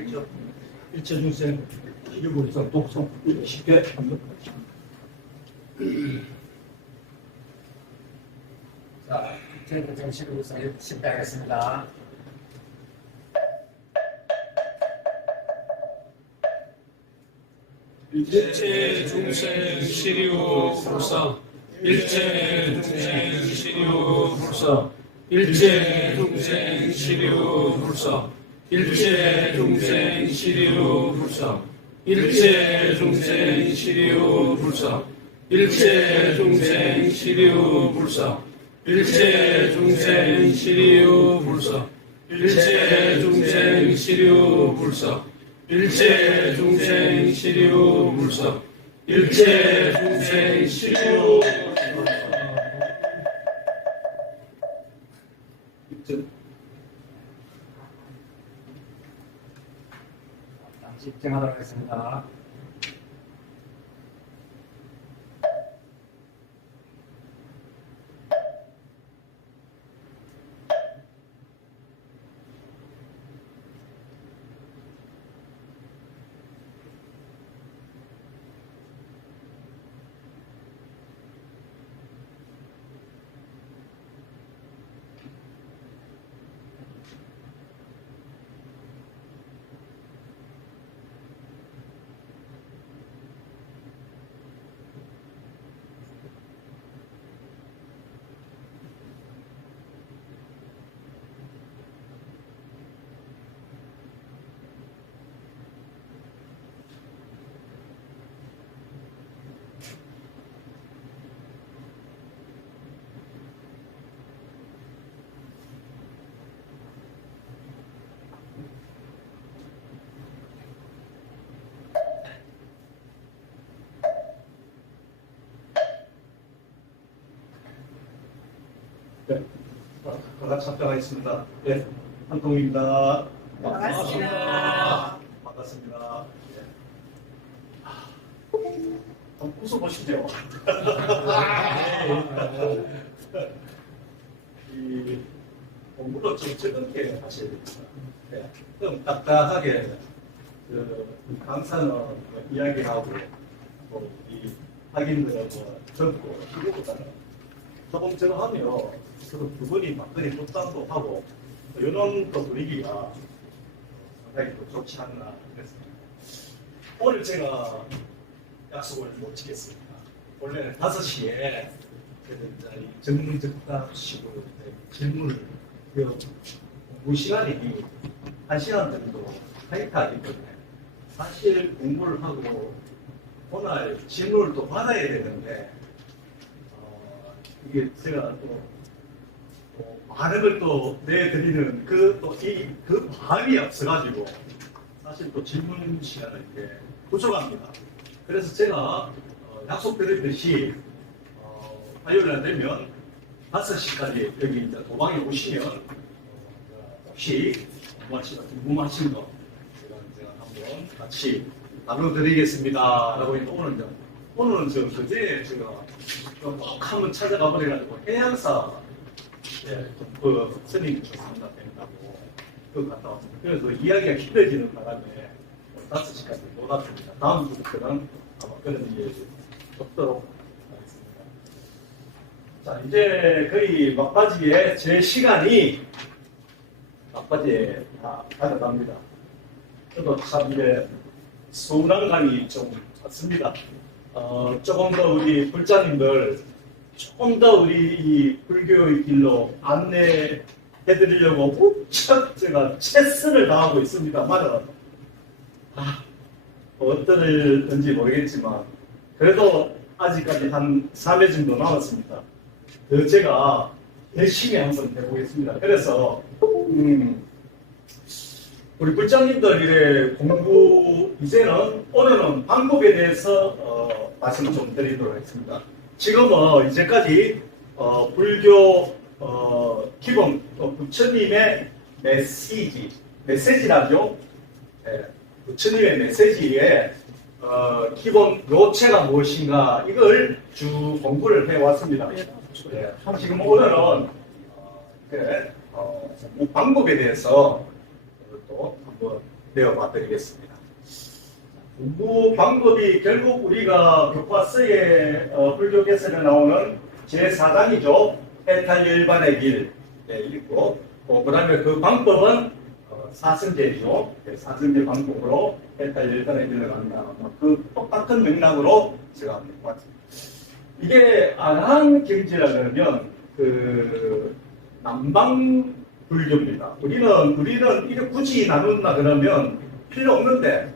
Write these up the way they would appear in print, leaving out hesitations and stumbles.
되겠죠. 일체중생, 일부불성, 독성, 쉽게 합니다. 자, 저희도 정식으로 실패하겠습니다. 일체 중생 시리우 불사 일체 중생 시리우 불사 일체 중생 시리우 불사 일체 중생 시리우 불사 일체 중생 시리우 불사 일체 중생 시리우 불사 일체 중생 시리우 불사 일체 중생 시리우 불사 일체 중생 시리우 불사 일체 중생 시리우 집중하도록 하겠습니다. 네, 각각 답변하겠습니다. 네, 한동입니다. 반갑습니다. 반갑습니다. 좀 웃어보시죠. 이 공부를 좀 즐겁게 하셔야 됩니다. 네, 좀 딱딱하게 강사는 이야기하고 이 학인들은 적고 이거보다는 조금 제가 하면 서로 두 분이 막걸리 꽃담도 하고 이런 또 분위기가 상당히 또 좋지 않나 그랬습니다. 오늘 제가 약속을 못 지켰습니다. 원래는 5시에 전문적답식으로 질문을 공부 시간이 1시간 정도 타이트하기 때문에 사실 공부를 하고 오늘 질문을 또 받아야 되는데 이게 제가 또 많은 걸 또 내드리는 그 마음이 없어가지고 사실 또 질문 시간을 이렇게 부족합니다. 그래서 제가 약속드렸듯이 화요일날 되면 5시까지 여기 이제 도방에 오시면 혹시 궁금하신 거 제가 한번 같이 나눠드리겠습니다. 라고 했는데 오늘은 그제 제가 꼭 한번 찾아가 버려가지고 해양사 스님 좀 상담 된다고 갔다 왔습니다. 그래서 이야기가 길어지는 바람에 5시까지 못 왔습니다. 다음 주부터는 아마 그런 일이 없도록 하겠습니다. 자, 이제 거의 막바지에 제 시간이 막바지에 다 가져갑니다. 저도 참 이제 서운한 감이 좀 왔습니다. 조금 더 우리 불자님들 조금 더 우리 이 불교의 길로 안내해드리려고 무척 제가 최선을 다하고 있습니다만 어떨는지 모르겠지만 그래도 아직까지 한 3회 정도 남았습니다. 제가 열심히 한번 해보겠습니다. 그래서 우리 불장님들 이래 공부 이제는 오늘은 방법에 대해서 말씀 좀 드리도록 하겠습니다. 지금은 이제까지 불교 기본 부처님의 메시지라죠. 부처님의 메시지의 기본 요체가 무엇인가 이걸 쭉 공부를 해왔습니다. 지금 오늘은 방법에 대해서 또 한번 내어봐 드리겠습니다. 공부 방법이 결국 우리가 교과서에 불교 개설에 나오는 제4강이죠. 해탈열반의 길 있고, 그 다음에 그 방법은 사승제죠. 사승제 방법으로 해탈열반의 길을 간다. 그 똑같은 맥락으로 제가 한번 봤습니다. 이게 아라한 경지라 그러면 그 남방 불교입니다. 우리는 이게 굳이 나눈다 그러면 필요 없는데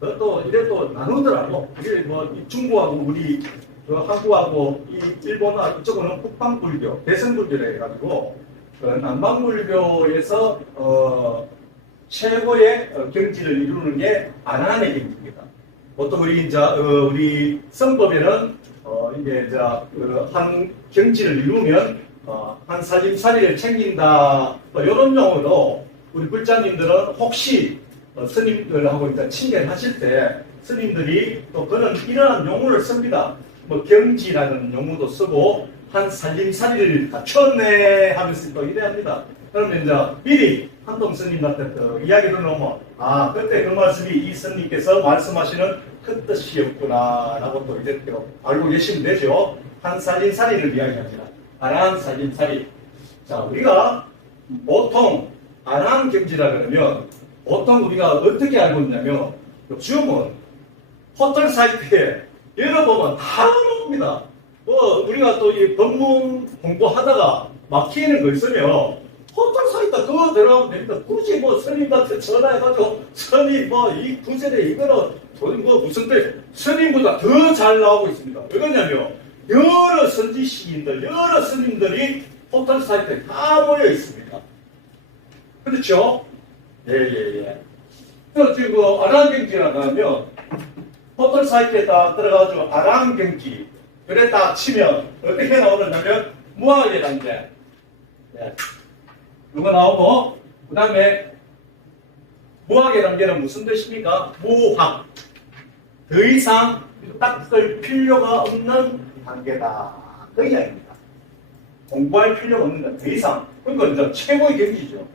또 이래 또 나누더라고. 이게 뭐 중국하고 우리 한국하고 이 일본하고 이쪽은 북방 불교, 대승 불교라 해가지고 남방 불교에서 최고의 경지를 이루는 게 아라한의 경지입니다. 보통 우리 성법에는 이게 한 경지를 이루면 한 살림살이를 챙긴다 이런 용어로 우리 불자님들은 혹시 스님들하고 이제 친견하실 때 스님들이 또 그런 이러한 용어를 씁니다. 뭐 경지라는 용어도 쓰고 한 살림살이를 갖췄네 하면서 또 이래 합니다. 그러면 이제 미리 한동 스님한테 또 이야기를 넣으면 그때 그 말씀이 이 스님께서 말씀하시는 큰 뜻이었구나 라고 또 이제 또 알고 계시면 되죠. 한 살림살이를 이야기합니다. 아라한 살림살이. 자, 우리가 보통 아라한 경지라 그러면 보통 우리가 어떻게 알고 있냐면 요즘은 포털 사이트에 열어보면 다 나옵니다. 우리가 또 이 법문 공부하다가 막히는 거 있으면 포털 사이트 그거 들어가면 됩니다. 굳이 뭐 스님한테 전화해가지고 스님 이 구절에 이거는 무슨 뜻 스님보다 더 잘 나오고 있습니다. 왜 그러냐면 여러 선지 시인들, 여러 스님들이 포털 사이트에 다 모여 있습니다. 그렇죠? 예. 그래서 지금 아라한 경지라고 하면 포털 사이트에 딱 들어가가지고 아라한 경지 그래 딱 치면 어떻게 나오느냐면 무학의 단계. 이거 나오고 그 다음에 무학의 단계는 무슨 뜻입니까? 무학. 더 이상 닦을 필요가 없는 단계다. 그 이야기입니다. 공부할 필요가 없는 건 더 이상. 그러니까 이제 최고의 경지죠.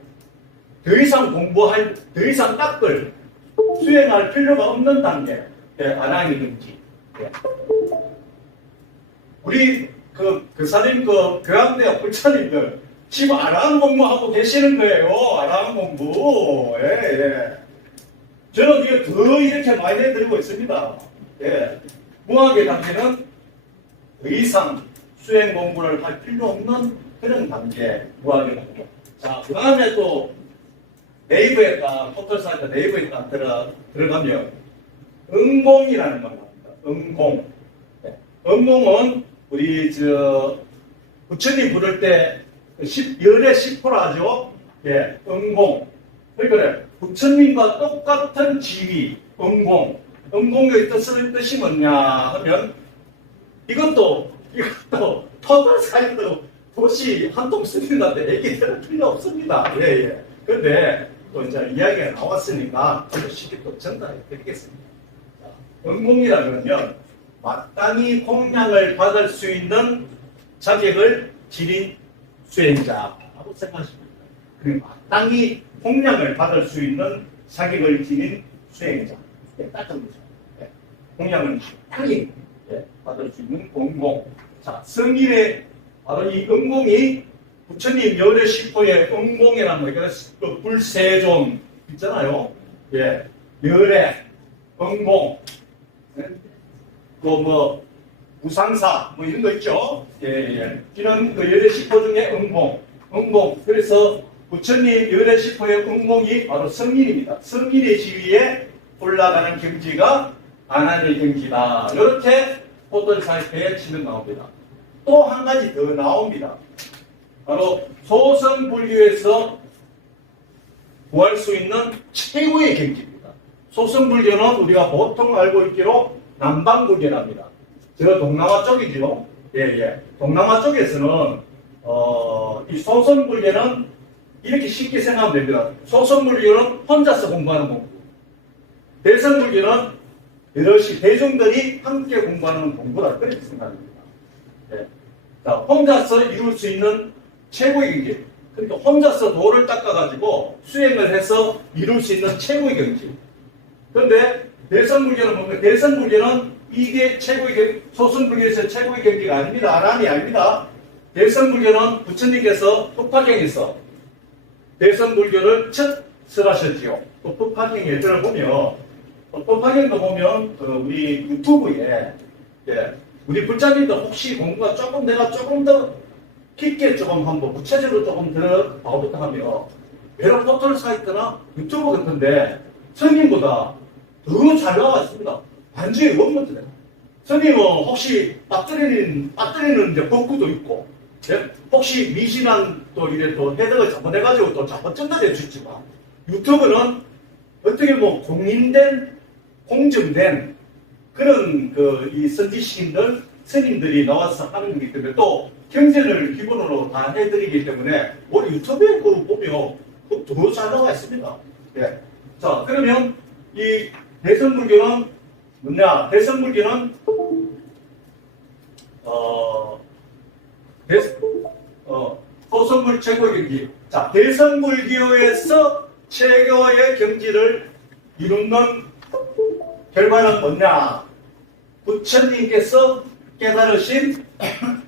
더 이상 닦을, 수행할 필요가 없는 단계. 아라한의 경지. 우리 교사님, 교양대학 불차님들 지금 아라한 공부하고 계시는 거예요. 아라한 공부. 저는 이거 더 이렇게 많이 해드리고 있습니다. 무학의 단계는 더 이상 수행 공부를 할 필요 없는 그런 단계, 무학의 단계. 자, 그 다음에 또 네이버에 딱, 포털 사이트 네이버에 딱 들어가면 응공이라는 걸 합니다. 응공. 응공은 우리 부처님 부를 때 열의 10%라죠. 응공. 그러니까 부처님과 똑같은 지위, 응공. 응공의 뜻이 뭐냐 하면 이것도 포털 사이트 도시 한통 스님한테 얘기 들을 필요 없습니다. 그런데 또 이제 이야기가 나왔으니까 쉽게 또 전달해 드리겠습니다. 응공이라 그러면 마땅히 공양을 받을 수 있는 자격을 지닌 수행자라고 생각하십니다. 마땅히 공양을 받을 수 있는 자격을 지닌 수행자. 딱 정도죠. 공양을 마땅히 받을 수 있는 공공. 자, 성인의 바로 이 응공이 부처님 열의 10호의 응공이라는 거, 그 불세존 있잖아요. 열의 응공. 무상사, 이런 거 있죠. 이런 그 열의 10호 중에 응공. 그래서 부처님 열의 10호의 응공이 바로 성인입니다. 성인의 지위에 올라가는 경지가 아난의 경지다. 이렇게 포털 사이트에 치면 나옵니다. 또 한 가지 더 나옵니다. 바로 소승불교에서 구할 수 있는 최고의 경지입니다. 소승불교는 우리가 보통 알고 있기로 남방불교랍니다. 저 동남아 쪽이죠. 동남아 쪽에서는 이 소승불교는 이렇게 쉽게 생각하면 됩니다. 소승불교는 혼자서 공부하는 공부. 대승불교는 여럿이 대중들이 함께 공부하는 공부다. 그렇게 생각합니다. 자, 혼자서 이룰 수 있는 최고의 경지. 그러니까 혼자서 도를 닦아가지고 수행을 해서 이룰 수 있는 최고의 경지. 그런데 대성불교는 뭔가 대성불교는 이게 최고의 경지, 소승불교에서 최고의 경지가 아닙니다. 아란이 아닙니다. 대성불교는 부처님께서 법화경에서 대성불교를 첫 설하셨지요. 그 법화경 예전을 보면 법화경도 보면 우리 유튜브에 우리 불자님들 혹시 공부가 내가 조금 더 깊게 조금 한번 구체적으로 조금 들어봐보다 하면 여러 포털 사이트나 유튜브 같은데 스님보다 더 잘 나와 있습니다. 완전히 원문들. 스님은 혹시 빠뜨리는 이제 법구도 있고, 혹시 미신한 또 이래 또 해석을 잘못해가지고 또 잘못전달해 주지만, 유튜브는 어떻게 공정된 그런 이 선지식인들, 스님들이 나와서 하는 거기 때문에 또 경제를 기본으로 다 해드리기 때문에 우리 유튜브에 그거 보면 더 잘 나와 있습니다. 예. 자, 그러면 이 대성불교는 뭐냐? 대성불교는 소성불 최고의 경지. 자, 대성불교에서 최고의 경지를 이루는 결과는 뭐냐? 부처님께서 깨달으신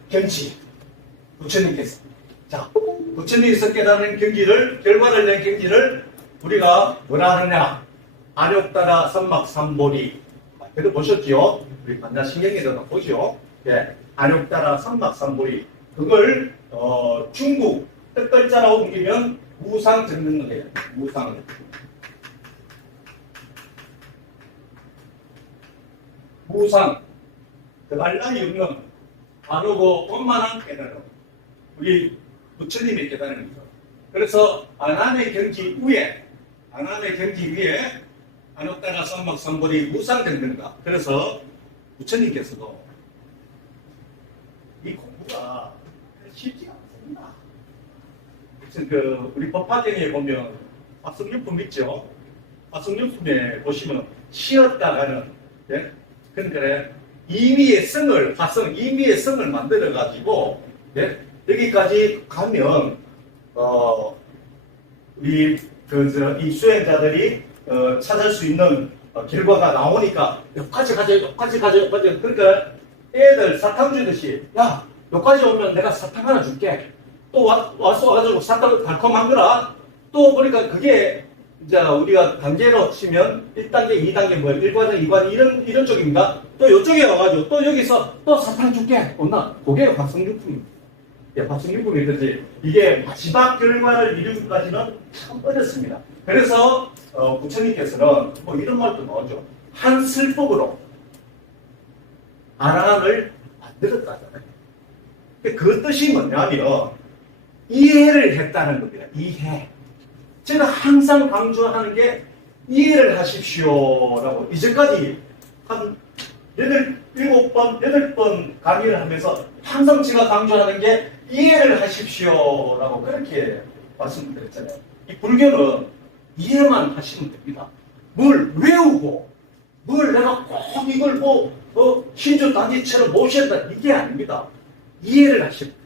경지. 부처님께서. 자, 부처님께서 깨달은 결과를 낸 경지를 우리가 뭐라 하느냐? 안욕따라 선막삼보리. 그래도 보셨죠? 우리 반야신경에도 보죠? 예. 안욕따라 선막삼보리. 그걸, 중국 뜻글자라고 옮기면 무상 적는 거예요. 무상. 무상. 그 알람이 없는 안오고 원만한 깨달음. 우리 부처님의 깨달음이죠. 그래서 안한의 경지 위에 안옥따라 선막삼보리 무상 적는가. 그래서 부처님께서도 이 공부가 쉽지 않습니다. 우리 법화경에 보면 화성육품 있죠? 화성육품에 보시면 쉬었다가는, 예? 그러니까 임의의 성을 만들어가지고, 예? 여기까지 가면, 우리, 이 수행자들이, 찾을 수 있는 결과가 나오니까, 여기까지 가자. 그러니까 애들 사탕 주듯이, 야, 여기까지 오면 내가 사탕 하나 줄게. 또 와가지고 사탕 달콤한 거라. 또 그러니까 그게 이제 우리가 단계로 치면 1단계, 2단계, 1과정, 2과정 이런 쪽입니다. 또 이쪽에 와가지고 또 여기서 또 사탕 줄게. 없나? 그게 화성육품입니다. 화성육품이든지 이게 마지막 결과를 이루기까지는 참 어렵습니다. 그래서 부처님께서는 이런 말도 나오죠. 한 슬법으로 아라한을 만들었다잖아요. 그 뜻이 뭐냐면 이해를 했다는 겁니다. 이해. 제가 항상 강조하는 게 이해를 하십시오라고 이제까지 한 8번 강의를 하면서 항상 제가 강조하는 게 이해를 하십시오라고 그렇게 말씀드렸잖아요. 이 불교는 이해만 하시면 됩니다. 뭘 외우고 뭘 내가 꼭 이걸 신주 단지처럼 모셔야 된다 이게 아닙니다. 이해를 하십니다.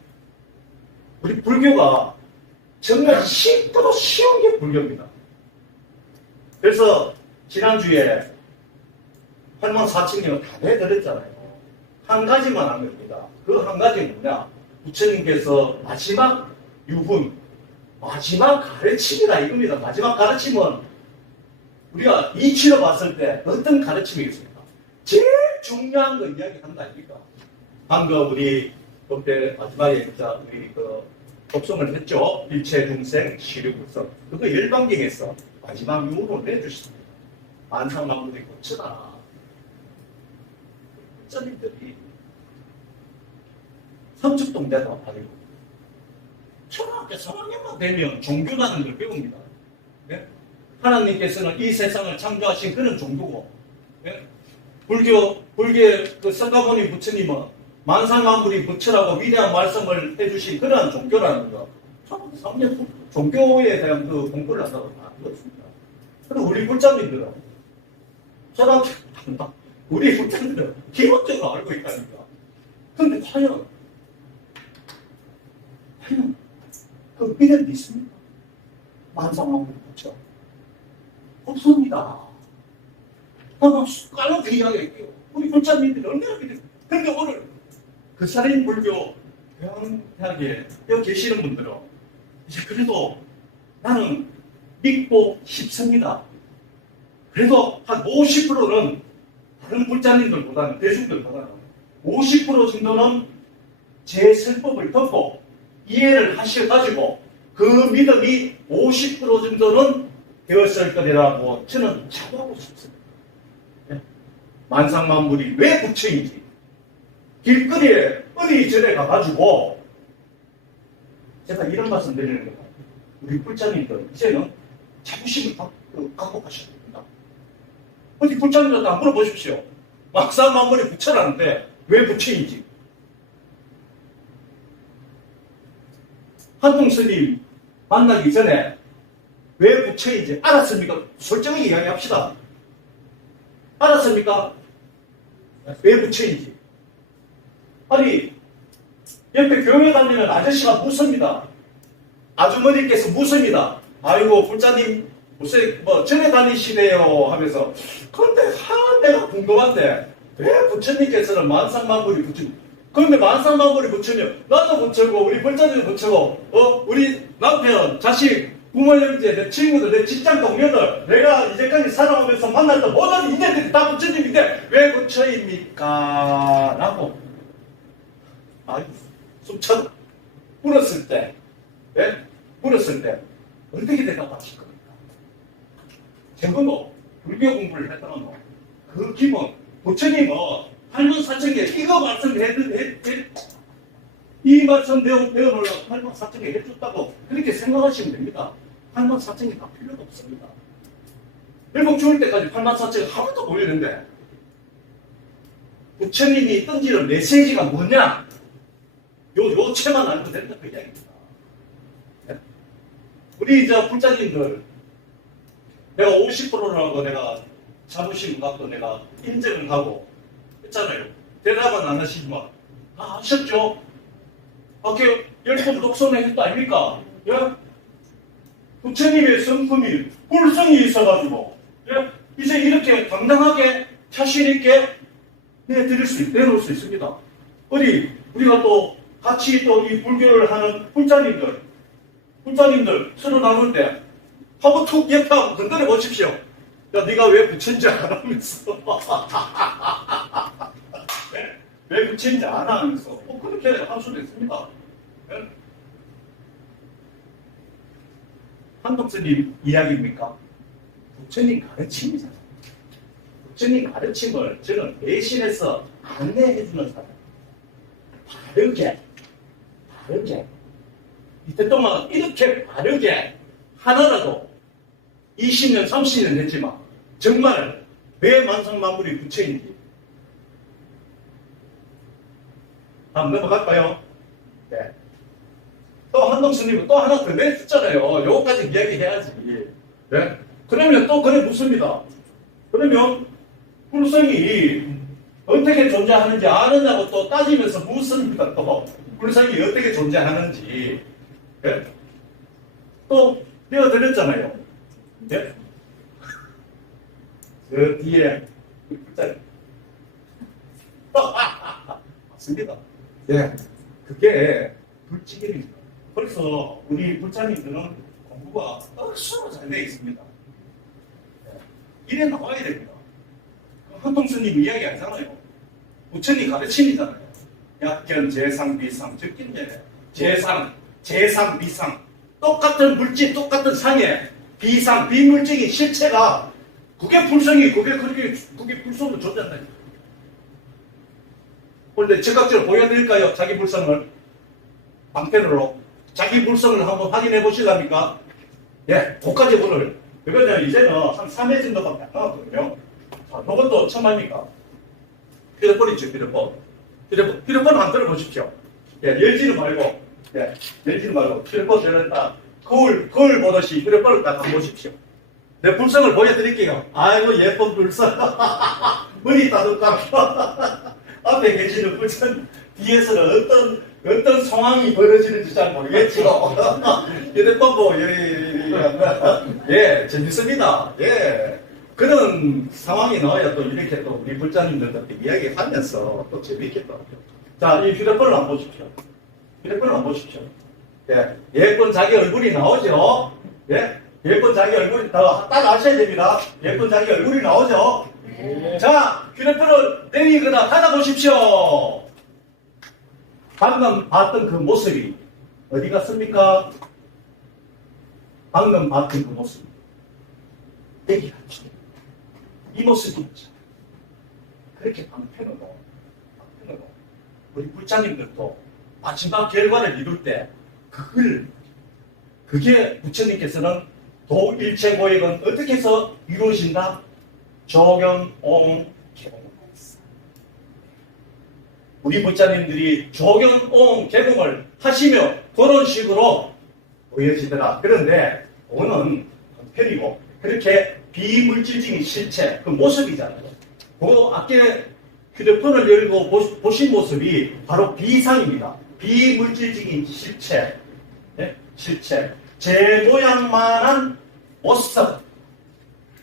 우리 불교가 정말 쉽고도 쉬운 게 불교입니다. 그래서 지난주에 84,000명 다 해드렸잖아요. 한 가지만 한 겁니다. 그 한 가지는 뭐냐? 부처님께서 마지막 유훈, 마지막 가르침이라 이겁니다. 마지막 가르침은 우리가 이치로 봤을 때 어떤 가르침이 있습니까? 제일 중요한 거 이야기한다 아닙니까? 방금 우리 그때 마지막에 우리 독송을 했죠. 일체 중생 시류구성. 그거 일반경에서 마지막 유훈을 내주십니다. 만상만물이 고쳐라. 부처님들이 삼척동대도 아니고 초등학교 3학년만 되면 종교라는 걸 배웁니다. 네? 하나님께서는 이 세상을 창조하신 그런 종교고, 네? 불교의 석가모니 부처님은 만상만물이 부처라고 위대한 말씀을 해주신 그러한 종교라는 거. 초등학교 3학년 종교에 대한 그 공부를 한다고 다 그렇습니다. 그리고 우리 불자님들은 우리 불자들은 기본적으로 알고 있다니까. 근데 과연 그 믿음이 있습니까? 만상만물 그렇죠? 없습니다. 까놓게 이야기할게요. 우리 불자님들이 얼마나 믿어요. 그런데 오늘 그 살인 불교 대학에 여기 계시는 분들은 이제 그래도 나는 믿고 싶습니다. 그래도 한 50%는 다른 불자님들보다는 대중들보다는 50% 정도는 제 설법을 듣고 이해를 하셔가지고 그 믿음이 50% 정도는 되었을 거라고 저는 자부하고 싶습니다. 만상만물이 왜 부처인지 길거리에 어디저래 가가지고 제가 이런 말씀 드리는 겁니다. 우리 불자님들 이제는 자부심을 갖고 가셔야 됩니다. 어디 불자님들한테 안 물어보십시오. 만상만물이 부처라는데 왜 부처인지. 한통 스님 만나기 전에 왜 부처인지 알았습니까? 솔직하게 이야기합시다. 알았습니까? 왜 부처인지. 아니, 옆에 교회 다니는 아저씨가 묻습니다. 아주머니께서 묻습니다. 아이고, 불자님, 무슨, 전에 다니시네요. 하면서. 그런데, 내가 궁금한데, 왜 부처님께서는 만상만물이 부처님? 그런데 만상만물이 부처님, 나도 부처고, 우리 불자님도 부처고, 우리 남편, 자식, 부모, 형제, 내 친구들, 내 직장 동료들, 내가 이제까지 살아오면서 만났던 모든 인재들이 다 부처님인데, 왜 부처입니까? 라고. 아이고, 숨차다. 물었을 때, 예? 물었을 때, 어떻게 대답하실 겁니까? 적어도 불교 공부를 했다면, 그 기본, 부처님은 84,000개, 이거 이 말씀 배워놓으려고 84,000개 해줬다고 그렇게 생각하시면 됩니다. 84,000개 다 필요도 없습니다. 일곱 죽을 때까지 84,000개 한 번도 모이는데, 부처님이 던지는 메시지가 뭐냐? 요체만 알면 된다, 그 이야기입니다. 우리 불자님들, 내가 50%라고 내가 자부심 갖고 내가 인정을 하고 했잖아요. 대답은 안 하시지만, 아셨죠? 아까 열법 독선에 했다 아닙니까? 예? 부처님의 성품이 불성이 있어가지고, 예? 이제 이렇게 당당하게 자신있게 내놓을 수 있습니다. 우리가 또 같이 또 이 불교를 하는 불자님들 서로 나누는데 하고 툭 옆에 하고 건드려 보십시오. 야, 네가 왜 부처인지 안 하면서. 왜 부처인지 안 하면서. 그렇게 할 수도 있습니다. 네? 한독스님 이야기입니까? 부처님 가르침이잖아요. 부처님 가르침을 저는 대신해서 안내해주는 사람. 바르게. 이때 동안 이렇게 바르게 하나라도 20년, 30년 했지만 정말 왜 만상만물이 부처인지 한번 넘어갈까요? 네. 또 한동스님은 또 하나 더 냈었잖아요. 요거까지 이야기해야지. 네? 그러면 또 그래 묻습니다. 그러면 불성이 어떻게 존재하는지 아느냐고 또 따지면서 묻습니다. 또 불성이 어떻게 존재하는지. 네? 또 내어드렸잖아요. 네? 그 뒤에 불자리. 맞습니다. 예, 그게 불치결입니다. 그래서 우리 불자님들은 공부가 억수로 잘 되어 있습니다. 이래 나와야 됩니다. 한동수님 이야기 하잖아요. 부처님 가르침이잖아요. 약견, 재상, 비상, 적긴데 재상, 비상. 똑같은 물질, 똑같은 상에 비상, 비물질인 실체가 그게 불성이, 그게 불성으로 존재한다니까. 그런데 즉각적으로 보여드릴까요? 자기 불성을. 방패로. 자기 불성을 한번 확인해 보실랍니까? 예, 그까지 오늘. 이거는 이제는 한 3회 정도밖에 안 나왔거든요. 자, 이것도 처음 합니까? 휴대폰 있죠, 휴대폰. 휴대폰 한번 들어보십시오. 예, 열지는 말고, 휴대폰 열었다. 거울 보듯이 휴대폰을 딱 한번 보십시오. 내 불성을 보여드릴게요. 아이고, 예쁜 불성. 머리 따뜻하고. 앞에 계시는 뒤에서는 어떤 상황이 벌어지는지 잘 모르겠죠. 휴대폰 보고, 예, 재밌습니다. 예. 그런 상황이 나와야 또 이렇게 또 우리 불자님들한테 이야기하면서 또 재밌게 또. 자, 이 휴대폰을 한번 보십시오. 휴대폰을 한번 보십시오. 예. 예쁜 자기 얼굴이 나오죠? 예. 예쁜 자기 얼굴이, 따라하셔야 됩니다. 예쁜 자기 얼굴이 나오죠? 자, 휴대폰을 내리거나 닫아보십시오. 방금 봤던 그 모습이 어디 갔습니까? 방금 봤던 그 모습. 여기 갔죠. 이 모습이었죠. 그렇게 방편으로 우리 불자님들도 마지막 결과를 이룰 때 그게 부처님께서는 도일체고액은 어떻게 해서 이루어진다? 조경, 옹, 개봉을 했어. 우리 부처님들이 조경, 옹, 개봉을 하시며 그런 식으로 보여지더라. 그런데 오는 편이고 그렇게 비물질적인 실체, 그 모습이잖아요. 그 아까 휴대폰을 열고 보신 모습이 바로 비상입니다. 비물질적인 실체, 네? 실체. 제 모양만한 모습.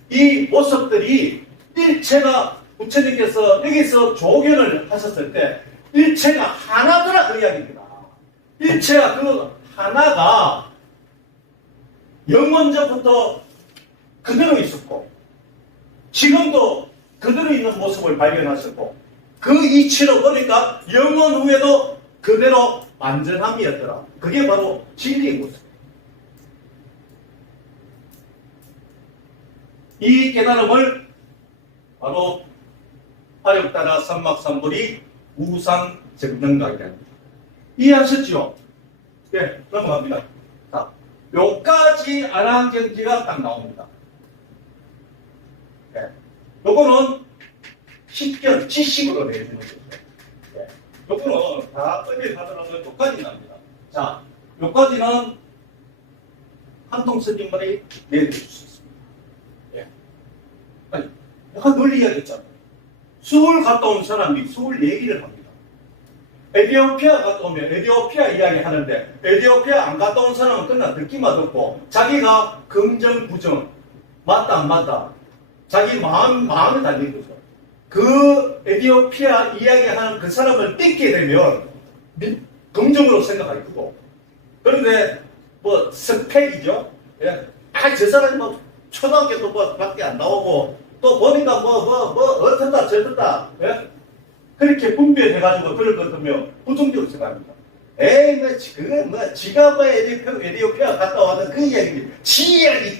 이 모습들이 일체가 부처님께서 여기서 조견을 하셨을 때 일체가 하나더라 그 이야기입니다. 일체가 그 하나가 영원전부터 그대로 있었고 지금도 그대로 있는 모습을 발견하셨고 그 이치로 보니까 영원 후에도 그대로 완전함이었더라. 그게 바로 진리의 모습. 이 깨달음을 바로 화력따라 삼막삼불이 우상정정각이랍니다. 이해하셨죠? 네, 넘어갑니다. 자, 요까지 아랑경지가 딱 나옵니다. 네, 요거는 식견, 지식으로 내주는 거죠. 네, 요거는 다 어딜 가더라도 요까지 납니다. 자, 요까지는 한통 스님만이 내려줄 수 있습니다. 예. 아니, 내가 널 이야기했잖아. 수울 갔다 온 사람이 수울 얘기를 합니다. 에디오피아 갔다 오면 에디오피아 이야기 하는데 에디오피아 안 갔다 온 사람은 그냥 듣기만 듣고 자기가 긍정, 부정, 맞다, 안 맞다. 자기 마음에 달린 거죠. 그 에디오피아 이야기하는 그 사람을 뜯게 되면 긍정으로 생각할 거고. 그런데 뭐 스펙이죠. 예. 저 사람이 뭐 초등학교도 뭐 밖에 안 나오고 또 보니까 어떻다 저렇다. 예? 그렇게 분별해가지고 그럴 것 같으면 부정적으로 생각합니다. 에이, 그건 뭐 지가 뭐 에디오피아 갔다 와서 그 이야기지. 지 이야기.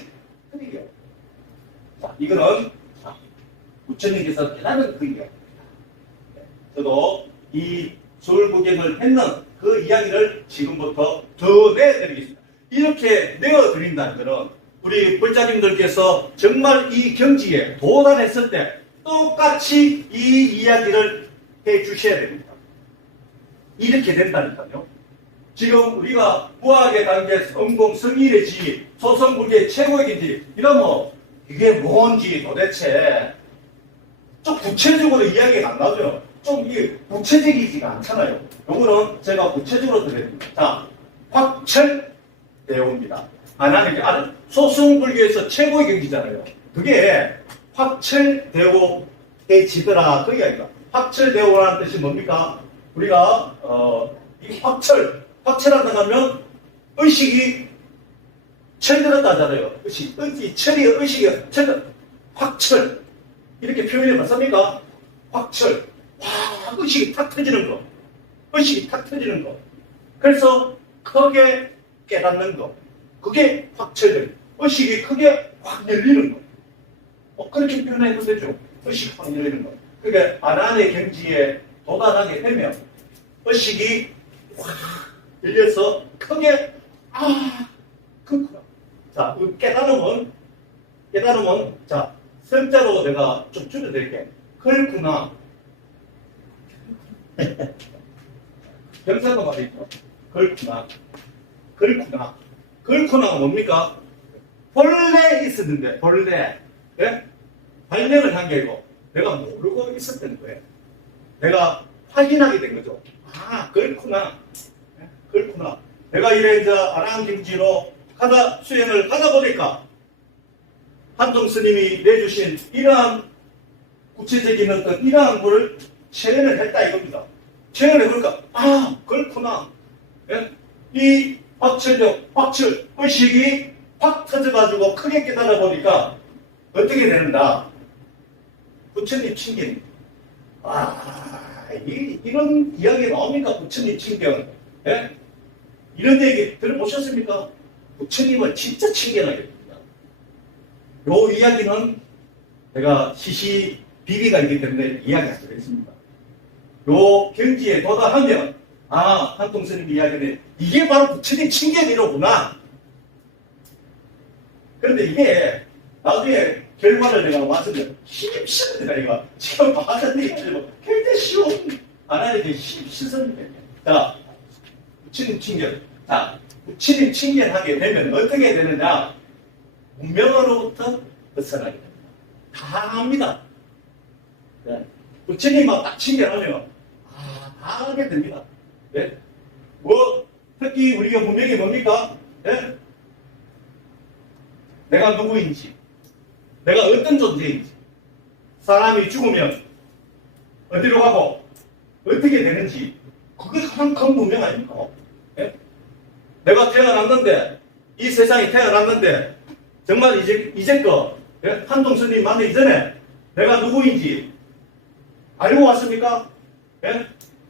그 얘기야. 자, 이거는 부처님께서 깨달은 그 이야기입니다. 저도 이 서울구경을 했는 그 이야기를 지금부터 더 내드리겠습니다. 이렇게 내어드린다는 것은 우리 불자님들께서 정말 이 경지에 도달했을 때 똑같이 이 이야기를 해 주셔야 됩니다. 이렇게 된다니까요. 지금 우리가 무학의 단계, 성공, 성일의 지, 소성불교의 최고의 경지, 이러면 이게 뭔지 도대체 좀 구체적으로 이야기가 안 나오죠. 좀 이게 구체적이지가 않잖아요. 요거는 제가 구체적으로 드립니다. 자, 확철대오입니다. 하나님께 아주 소승불교에서 최고의 경지잖아요. 그게 확철대오해지더라 그 이야기가. 확철대오라는 뜻이 뭡니까? 우리가 이 확철한다 하면 의식이 철들었다 하잖아요. 철이 의식이 확철 이렇게 표현해 봤습니까? 확철. 와, 의식이 탁 터지는 거. 의식이 탁 터지는 거. 그래서 크게 깨닫는 거. 그게 확철된. 의식이 크게 확 열리는 거. 그렇게 표현해도 되죠. 의식이 확 열리는 거. 그러니까 아난의 경지에 도달하게 되면 의식이 확 열려서 크게 그렇구나. 자, 그 깨달음은 자, 성자로 내가 좀 줄여드릴게. 그렇구나. 경사도 말이죠. 그렇구나. 그렇구나가 뭡니까? 본래 있었는데, 본래. 예? 발명을 한 게 아니고, 내가 모르고 있었던 거예요. 내가 확인하게 된 거죠. 아, 그렇구나. 그렇구나. 내가 이래 이제 아랑 김지로 수행을 하다 보니까 한통 스님이 내주신 이러한 구체적인 어떤 이러한 거를 체현을 했다 이겁니다. 체현을 해보니까 아, 그렇구나. 예? 이 박철 의식이 확 터져가지고 크게 깨달아 보니까 어떻게 되는다? 부처님 친견. 이런 이야기 나옵니까? 부처님 친견. 예? 이런 얘기 들어보셨습니까? 부처님을 진짜 친견하게 됩니다. 요 이야기는 제가 시시비비가 있기 때문에 이야기하도록 하겠습니다. 요 경지에 도달하면 한통 스님 이야기는 이게 바로 부처님 친견이로구나. 그런데 이게 나중에 결과를 내가 봤을 힘쓰는다 이거 지금 봤는데 굉장히 쉬운 하나님의 힘쓰는데 자 부처님 친견 자 부처님 친견하게 되면 어떻게 되느냐 운명으로부터 벗어나게 됩니다. 다 압니다. 네. 부처님만 딱 친견하면 다 하게 됩니다. 네? 특히 우리가 분명히 뭡니까? 네? 내가 누구인지, 내가 어떤 존재인지, 사람이 죽으면 어디로 가고 어떻게 되는지 그게 가장 큰 분명 아닙니까? 네? 내가 태어났는데 이 세상에 태어났는데 정말 이제껏 네? 한통 스님 만나기 전에 내가 누구인지 알고 왔습니까? 네?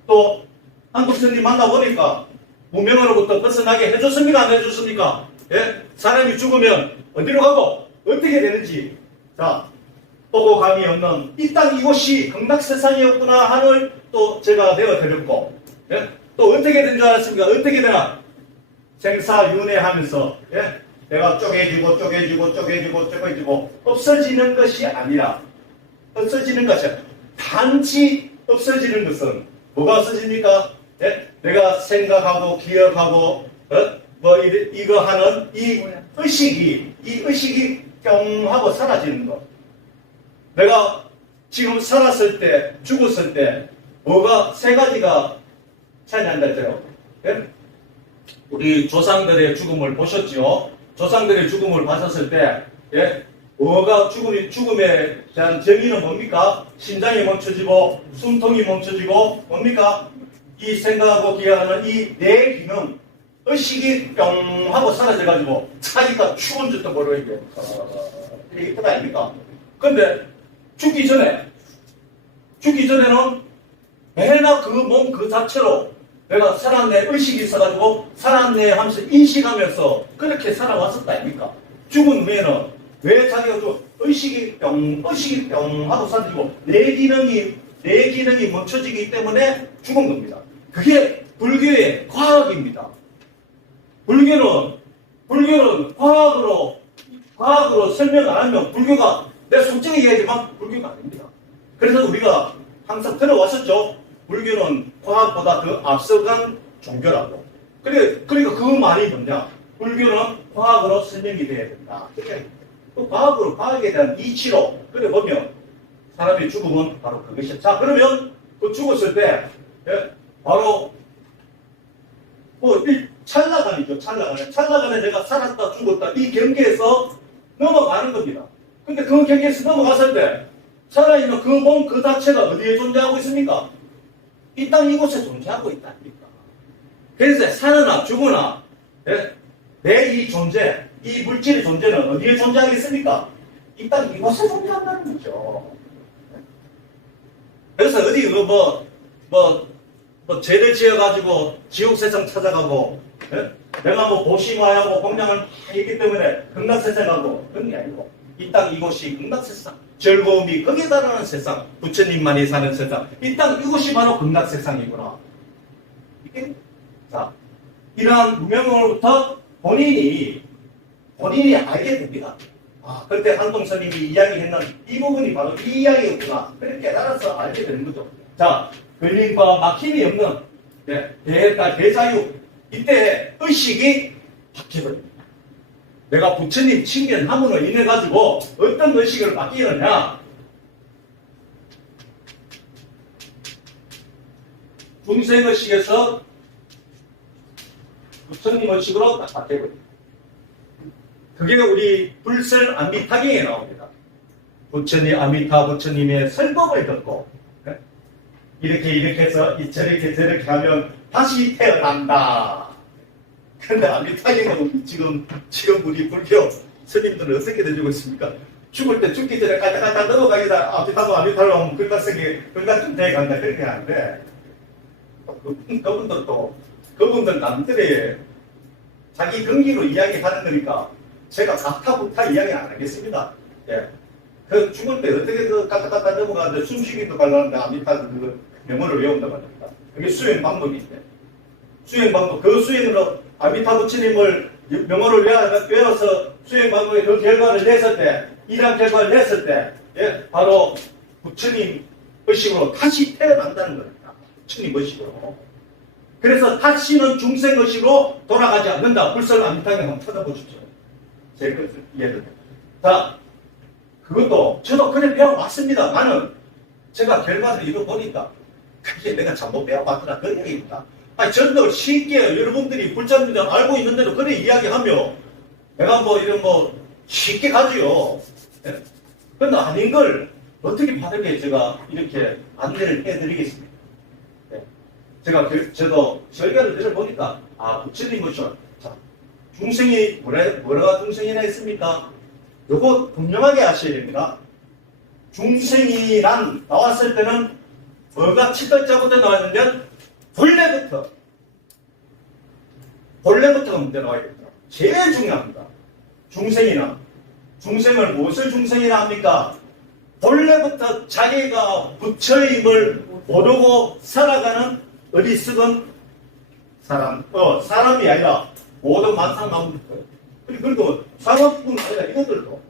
또 한통 스님 만나보니까 무명으로부터 벗어나게 해줬습니까? 안 해줬습니까? 예? 사람이 죽으면 어디로 가고 어떻게 되는지 자 보고 감이 없는 이 땅 이곳이 극락세상이었구나 하는 또 제가 되어드렸고 예? 또 어떻게 된 줄 알았습니까? 어떻게 되나? 생사윤회하면서 예? 내가 쪼개지고 없어지는 것이 아니라 없어지는 것이 아니라 단지 없어지는 것은 뭐가 없어집니까? 예? 내가 생각하고 기억하고 이거 하는 이 의식이 뿅 하고 사라지는 것. 내가 지금 살았을 때 죽었을 때 뭐가 세 가지가 차이난다 했죠. 예? 우리 조상들의 죽음을 보셨죠? 조상들의 죽음을 봤었을 때 예? 뭐가 죽음에 대한 정의는 뭡니까? 심장이 멈춰지고 숨통이 멈춰지고 뭡니까? 이 생각하고 기억하는 이 내 기능 의식이 뿅 하고 사라져가지고 자기가 죽은 줄도 모르게 이게 뜻 아닙니까? 근데 죽기 전에는 매나 그 몸 그 자체로 내가 살았네 의식이 있어가지고 살았네 하면서 인식하면서 그렇게 살아왔었다 아닙니까? 죽은 후에는 왜 자기가 의식이 뿅 하고 사라지고 내 기능이 멈춰지기 때문에 죽은 겁니다. 그게 불교의 과학입니다. 불교는 과학으로 설명 안 하면 불교가 내가 솔직히 얘기하지만 불교가 아닙니다. 그래서 우리가 항상 들어왔었죠. 불교는 과학보다 더 앞서간 종교라고. 그러니까 그 말이 뭐냐? 불교는 과학으로 설명이 돼야 된다. 그 과학에 대한 이치로 그래 보면 사람의 죽음은 바로 그것이야. 자 그러면 그 죽었을 때 바로 찰나간이죠. 찰나간에 내가 살았다 죽었다 이 경계에서 넘어가는 겁니다. 근데 그 경계에서 넘어갔을 때 살아있는 그 몸 그 자체가 어디에 존재하고 있습니까? 이 땅 이곳에 존재하고 있다 아닙니까? 그래서 사느나 죽으나 내 이 존재 이 물질의 존재는 어디에 존재하겠습니까? 이 땅 이곳에 존재한다는 거죠. 그래서 어디 죄를 지어가지고 지옥세상 찾아가고 내가 보시마하고 공양을 했기 때문에 극락세상 가고 그런 게 아니고 이 땅 이곳이 극락세상 즐거움이 거기에 달하는 세상 부처님만이 사는 세상 이 땅 이곳이 바로 극락세상이구나. 이게 자 이러한 무명으로부터 본인이 알게 됩니다. 그때 한통 스님이 이야기했는 이 부분이 바로 이 이야기였구나. 그렇게 깨달아서 알게 되는 거죠. 자, 걸림과 막힘이 없는 대자유. 이때 의식이 바뀌거든요. 내가 부처님 친견함으로 인해 가지고 어떤 의식을 바뀌느냐? 중생의식에서 부처님의식으로 딱 바뀌어버립니다. 그게 우리 불설 안미타경에 나옵니다. 부처님, 아미타 부처님의 설법을 듣고 이렇게 해서 저렇게 하면 다시 태어난다. 그런데 아미타경은 지금 우리 불교 스님들은 어떻게 되고 있습니까? 죽을 때 죽기 전에 깔짝깔짝 넘어가기다 아미타로 하면 그가 좀 돼간다 그렇게 하는데 그분들 남들의 자기 근기로 이야기하는 거니까 제가 가타부타 이야기 안 하겠습니다. 예. 그 죽을 때 어떻게 그 깔짝깔짝 넘어가는데 숨쉬기도 갈라는데 아미타 그 명언을 외운다고 합니다. 그게 수행 방법인데 수행 방법 그 수행으로 아미타 부처님을 명언을 외워서 수행 방법의 그 결과를 냈을 때 이러한 결과를 냈을 때 예, 바로 부처님 의식으로 다시 태어난다는 겁니다. 부처님 의식으로. 그래서 다시는 중생 의식으로 돌아가지 않는다. 불설 아미타경 한번 찾아보십시오. 제 것을 이해를. 자, 그것도 저도 그래 배워왔습니다. 나는 제가 결과를 이뤄보니까 그게 내가 잘못 배워봤더라. 그런 얘기입니다. 아니, 저도 쉽게 여러분들이 불자님들 알고 있는데도 그래 이야기하며 내가 뭐 이런 거 쉽게 가지요. 예? 그런데 아닌 걸 어떻게 바르게 제가 이렇게 안내를 해드리겠습니까? 예. 저도 설교를 들어보니까 부처님 모셔. 자, 중생이 뭐라가 중생이라 했습니까? 요거 분명하게 아셔야 됩니다. 중생이란 나왔을 때는 뭐가 7글자부터 나왔는데 본래부터가 문제 나와야 됩니다. 제일 중요합니다. 중생을 무엇을 중생이라 합니까? 본래부터 자기가 부처임을 모르고 살아가는 어리석은 사람이 아니라 모든 만상만물들. 그리고 사람뿐 아니라 이것들도.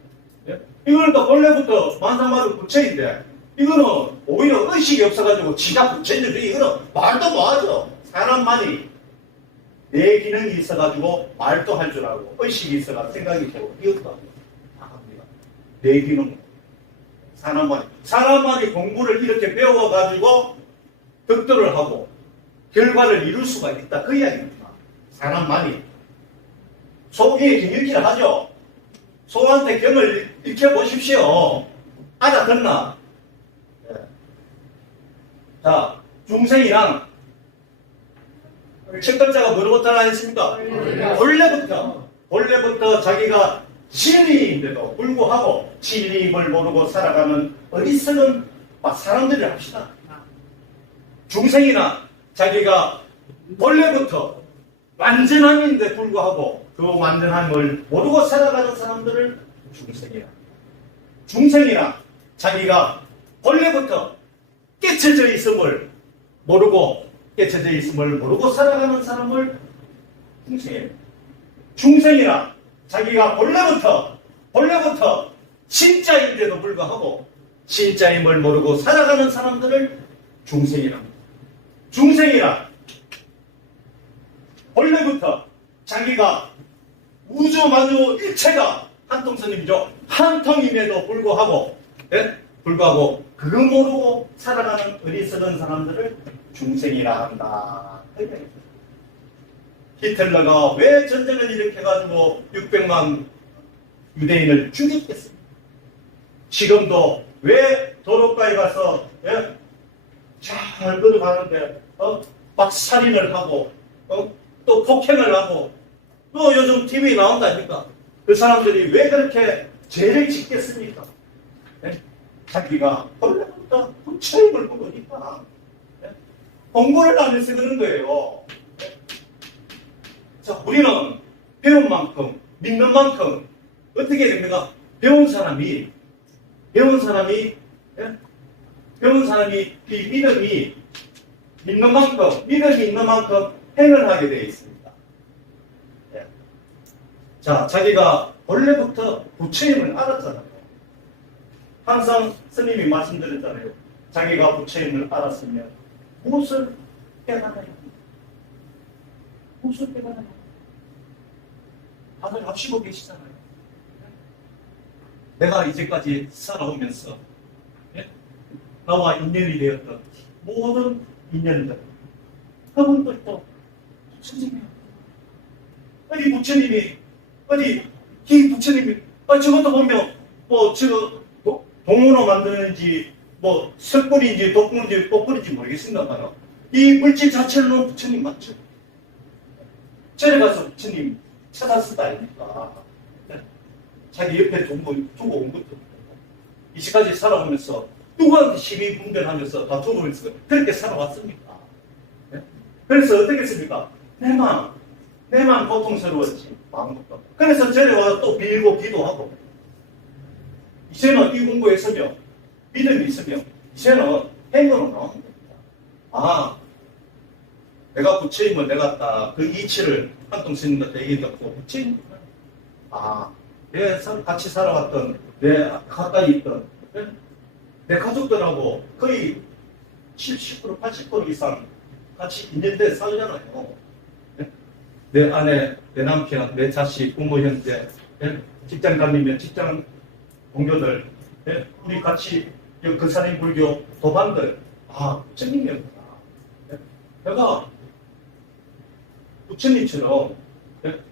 이거는 본래부터 만상만물 부처인데 이거는 오히려 의식이 없어가지고 지가 부처인데 이거는 말도 못하죠. 사람만이 내 기능이 있어가지고 말도 할 줄 알고 의식이 있어가 생각이 되고 이것도 다 합니다. 내 기능. 사람만이 공부를 이렇게 배워가지고 득도를 하고 결과를 이룰 수가 있다. 그 이야기입니다. 사람만이. 소기에 경일기를 하죠. 소한테 경을 익혀보십시오. 알아듣나? 네. 자, 중생이랑 첫 글자가 뭐로부터 나왔습니까? 본래부터 자기가 진리인데도 불구하고 진리임을 모르고 살아가는 어리석은 사람들이 합시다. 중생이나 자기가 본래부터 완전함인데 불구하고 그 완전함을 모르고 살아가는 사람들을 중생이나 자기가 본래부터 깨쳐져 있음을 모르고 살아가는 사람을 중생이나 자기가 본래부터 진짜인데도 불구하고 진짜임을 모르고 살아가는 사람들을 중생이라 본래부터 자기가 우주 만유 일체가 한통선임이죠. 한통임에도 불구하고 그거 모르고 살아가는 어리석은 사람들을 중생이라 한다. 히틀러가 왜 전쟁을 일으켜가지고 600만 유대인을 죽였겠습니까? 지금도 왜 도로가에 가서 잘 걸어가는데 막 살인을 하고 또 폭행을 하고 또 요즘 TV에 나온다니까 그 사람들이 왜 그렇게 죄를 짓겠습니까? 자기가 본래부터 부처임을 모르니까 공부를 안 해서 그런 거예요. 자, 우리는 배운 만큼 믿는 만큼 어떻게 됩니까? 배운 사람이 이 믿음이 믿는 만큼 믿음이 있는 만큼 행을 하게 되어 있습니다. 자, 자기가 원래부터 부처임을 알았잖아요. 항상 스님이 말씀드렸잖아요. 자기가 부처임을 알았으면 무엇을 깨달아야 합니까? 무엇을 깨달아야 합니까? 다들 합시고 계시잖아요. 내가 이제까지 살아오면서 나와 인연이 되었던 모든 인연들 그분도 또 부처님이요. 어디 부처님이 어디 이 부처님이 저것도 보면 뭐 동문호 만드는지 뭐 석불인지 독불인지 꽃불인지 모르겠습니다만 이 물질 자체를 놓은 부처님 맞죠? 절에 가서 부처님 찾았을 거 아닙니까? 자기 옆에 두고 온 것도 이제까지 살아오면서 누구한테 시비 분별하면서 다투면서 그렇게 살아왔습니까? 네? 그래서 어떻게 했습니까? 내만 고통스러웠지 마음부터. 그래서 절에 와서 또 빌고 기도하고 이제는 이 공부에 있으면 믿음이 있으면 이제는 행으로 나오는 겁니다. 내가 부처님을 내가 딱 그 이치를 한통 스님한테 얘기했고 부처님 내 같이 살아왔던 내 가까이 있던 내 가족들하고 거의 70% 80% 이상 같이 인연돼 살잖아요. 내 아내, 내 남편, 내 자식, 부모 형제, 직장 다니면 직장 동료들, 우리 같이 거사님 불교 도반들 부처님이었구나. 내가 부처님처럼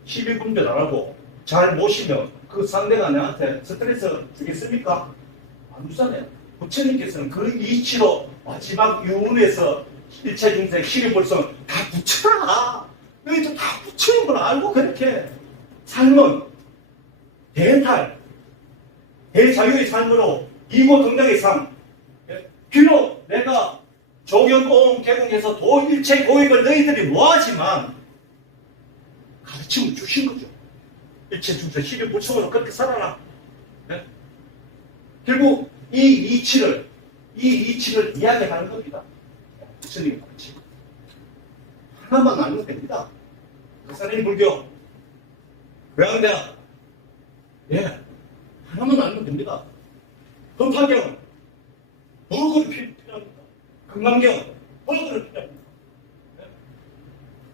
시비 분별 안 하고 잘 모시면 그 상대가 나한테 스트레스 주겠습니까? 안 주잖아요. 부처님께서는 그 이치로 마지막 유문에서 일체 중생 시리불성 다 부처라. 너희들 다 부처인 걸 알고 그렇게 삶은 대탈, 대자유의 삶으로 이고 동락의 삶. 비록 내가 조경오음 개공해서 일체 고익을 너희들이 뭐하지만 가르침을 주신 거죠. 일체 중생 시리불성으로 그렇게 살아라. 네? 결국 이 이치를 이야기하는 겁니다. 부처님 가르침. 하나만 알면 됩니다. 거사님 불교, 고양대학, 하나만 알면 됩니다. 법화경, 무엇을 필요합니까? 금강경, 무엇을 필요합니까?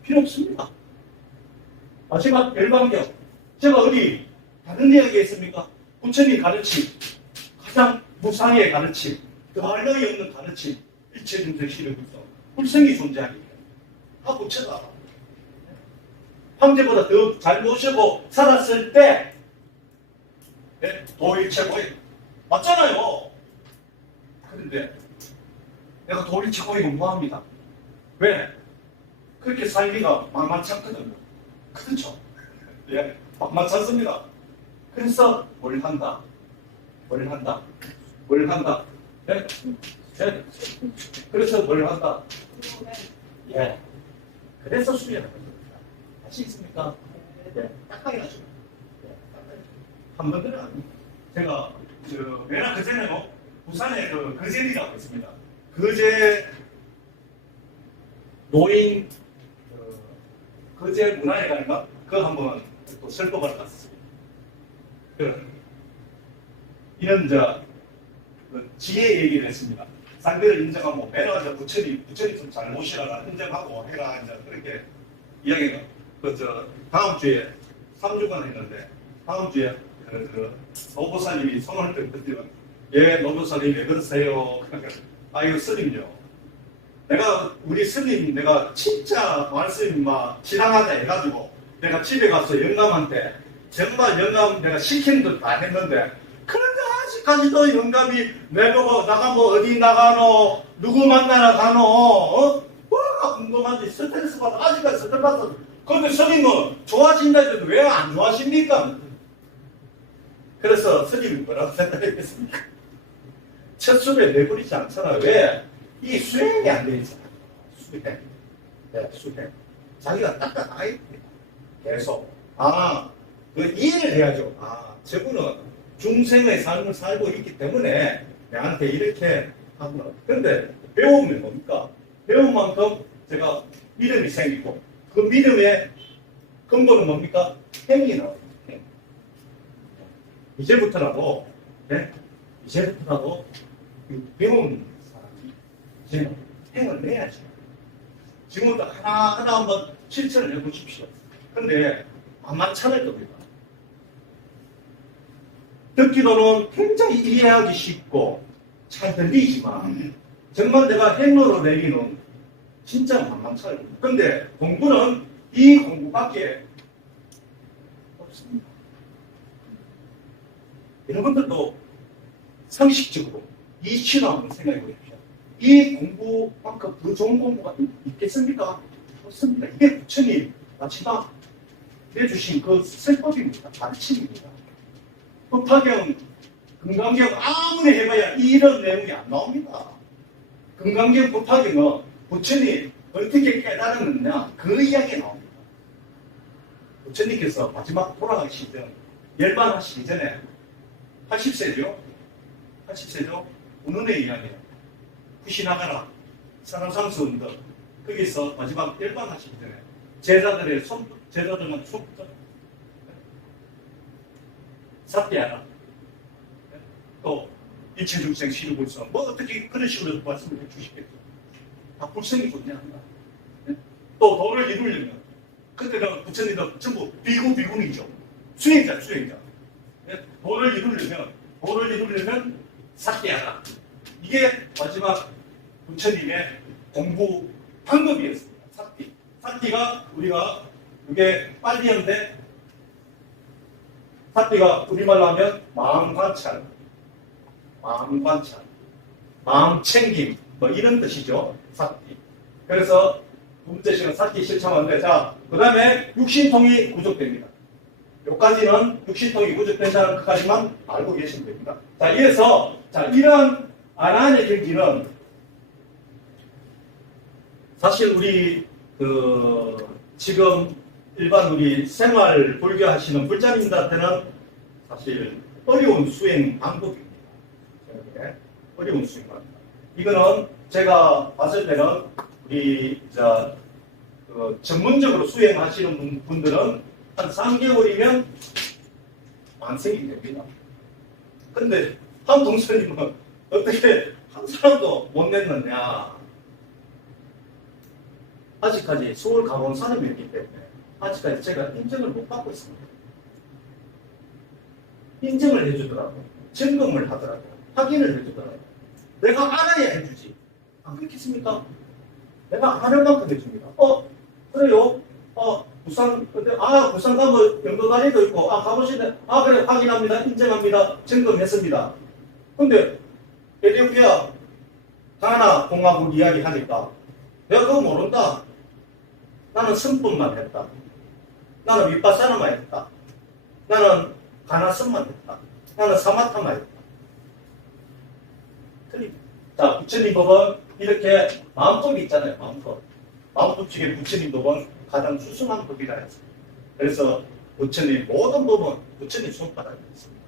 필요 없습니다. 마지막 열반경, 제가 어디 다른 이야기 했습니까? 부처님 가르침, 가장 무상의 가르침, 더할 나위 없는 가르침, 일체 중생 시력부터 불성이 존재하기 다 부처다. 황제보다 더 잘 모시고 살았을 때 도일체 고익 맞잖아요. 그런데 내가 도일체 고익을 뭐합니다. 왜? 그렇게 살기가 만만치 않거든요. 그렇죠? 만만치 않습니다. 그래서 뭘 한다? 그래서 뭘 한다? 그래서 수련하는 겁니다. 할 수 있습니까? 딱하게 하죠. 한 번들은 아닙니다. 제가 내가 그제는 부산에 거제리라고 있습니다. 거제 노인 거제 문화회관인가? 그거 한번 또 설법을 갔었습니다. 이런 지혜 얘기를 했습니다. 상대를 인정하고 매너가 부처님 좀 잘 모시라가 인정하고 해라 이제 그렇게 이야기가 다음 주에 3주간 했는데 다음 주에 노보사님이 손을 들고 노보사님 왜 그러세요? 이거 스님요. 우리 스님 내가 진짜 말씀 지나가다 해가지고 내가 집에 가서 영감한테 정말 영감 내가 시킨 듯 다 했는데 그런데 아직까지도 영감이 내보고 나가 어디 나가노 누구 만나러 가노 뭐가 궁금한지 스트레스 받아 아직까지 스트레스 받아. 그런데 스님은 좋아진다 해도 왜 안 좋아하십니까? 그래서 스님이 뭐라고 생각했습니까? 첫 수업에 내버리지 않잖아. 왜? 이 수행이 안 돼 있잖아. 수행. 자기가 딱딱하게 됩니다. 계속. 그 이해를 해야죠. 저분은 중생의 삶을 살고 있기 때문에 내한테 이렇게 하구나. 그런데 배우면 뭡니까? 배운 만큼 제가 믿음이 생기고 그 믿음의 근본은 뭡니까? 행이 나와요. 이제부터라도 배운 사람이 이제는 행을 내야죠. 지금부터 하나하나 한번 실천을 해보십시오. 근데 만만치 않을 겁니다. 듣기로는 굉장히 이해하기 쉽고 잘 들리지만 정말 내가 행으로 내기는 진짜 만만치 않아요. 근데 공부는 이 공부밖에 없습니다. 여러분들도 상식적으로 이치로 한번 생각해 보십시오. 이 공부만큼 더 좋은 공부가 있겠습니까? 없습니다. 이게 부처님 마지막 내주신 그 설법입니다. 가르침입니다. 법화경, 금강경 아무리 해봐야 이런 내용이 안 나옵니다. 금강경, 법화경은 부처님 어떻게 깨달았느냐 그 이야기 나옵니다. 부처님께서 마지막 돌아가시기 전 열반하시기 전에 80세죠? 80세죠? 운운의 이야기예요. 후시나가라 산화상수 운동 거기서 마지막 열반하시기 전에 제자들만 손부터 삭대하라. 또 일체중생 시루불성 뭐 어떻게 그런 식으로 말씀을 해주시겠죠. 다 불성이 좋냐 또 도를 이루려면 그때는 부처님도 전부 비구비군이죠. 수행자. 도를 이루려면 삭대하라. 이게 마지막 부처님의 공부 방법이었습니다. 삭대가 우리가 이게 빨리 하는데 삭대가 우리말로 하면 마음관찰, 마음챙김 뭐 이런 뜻이죠. 삭대. 그래서 두 번째 시간 삭대 실천하는데 자, 그 다음에 육신통이 구족됩니다. 여기까지는 육신통이 구족된다는 것까지만 알고 계시면 됩니다. 자, 이래서 이런 아나한의 경지는 사실 우리 지금 일반 우리 생활 불교하시는 불자님들한테는 사실 어려운 수행 방법입니다. 어려운 수행 방법. 이거는 제가 봤을 때는 우리 전문적으로 수행하시는 분들은 한 3개월이면 완성이 됩니다. 근데 한 동선님은 어떻게 한 사람도 못 냈느냐. 아직까지 서울 가본 사람이 있기 때문에 아직까지 제가 인정을 못 받고 있습니다. 인정을 해주더라고. 점검을 하더라고. 확인을 해주더라고. 내가 알아야 해주지. 안 그렇겠습니까? 내가 아는 만큼 해줍니다. 그래요? 부산, 근데, 부산 가면 영도다리도 있고, 가보시네. 그래, 확인합니다. 인정합니다. 점검했습니다. 근데, 에티오피아, 가나 공화국 이야기 하니까, 내가 그거 모른다. 나는 성분만 했다. 나는 윗바사나만 했다. 나는 가나성만 했다. 나는 사마타만 했다. 틀립니다. 자, 부처님 법은 이렇게 마음법이 있잖아요. 마음법 중에 부처님 법은 가장 수승한 법이라 했습니다. 그래서 부처님 모든 법은 부처님 손바닥에 있습니다.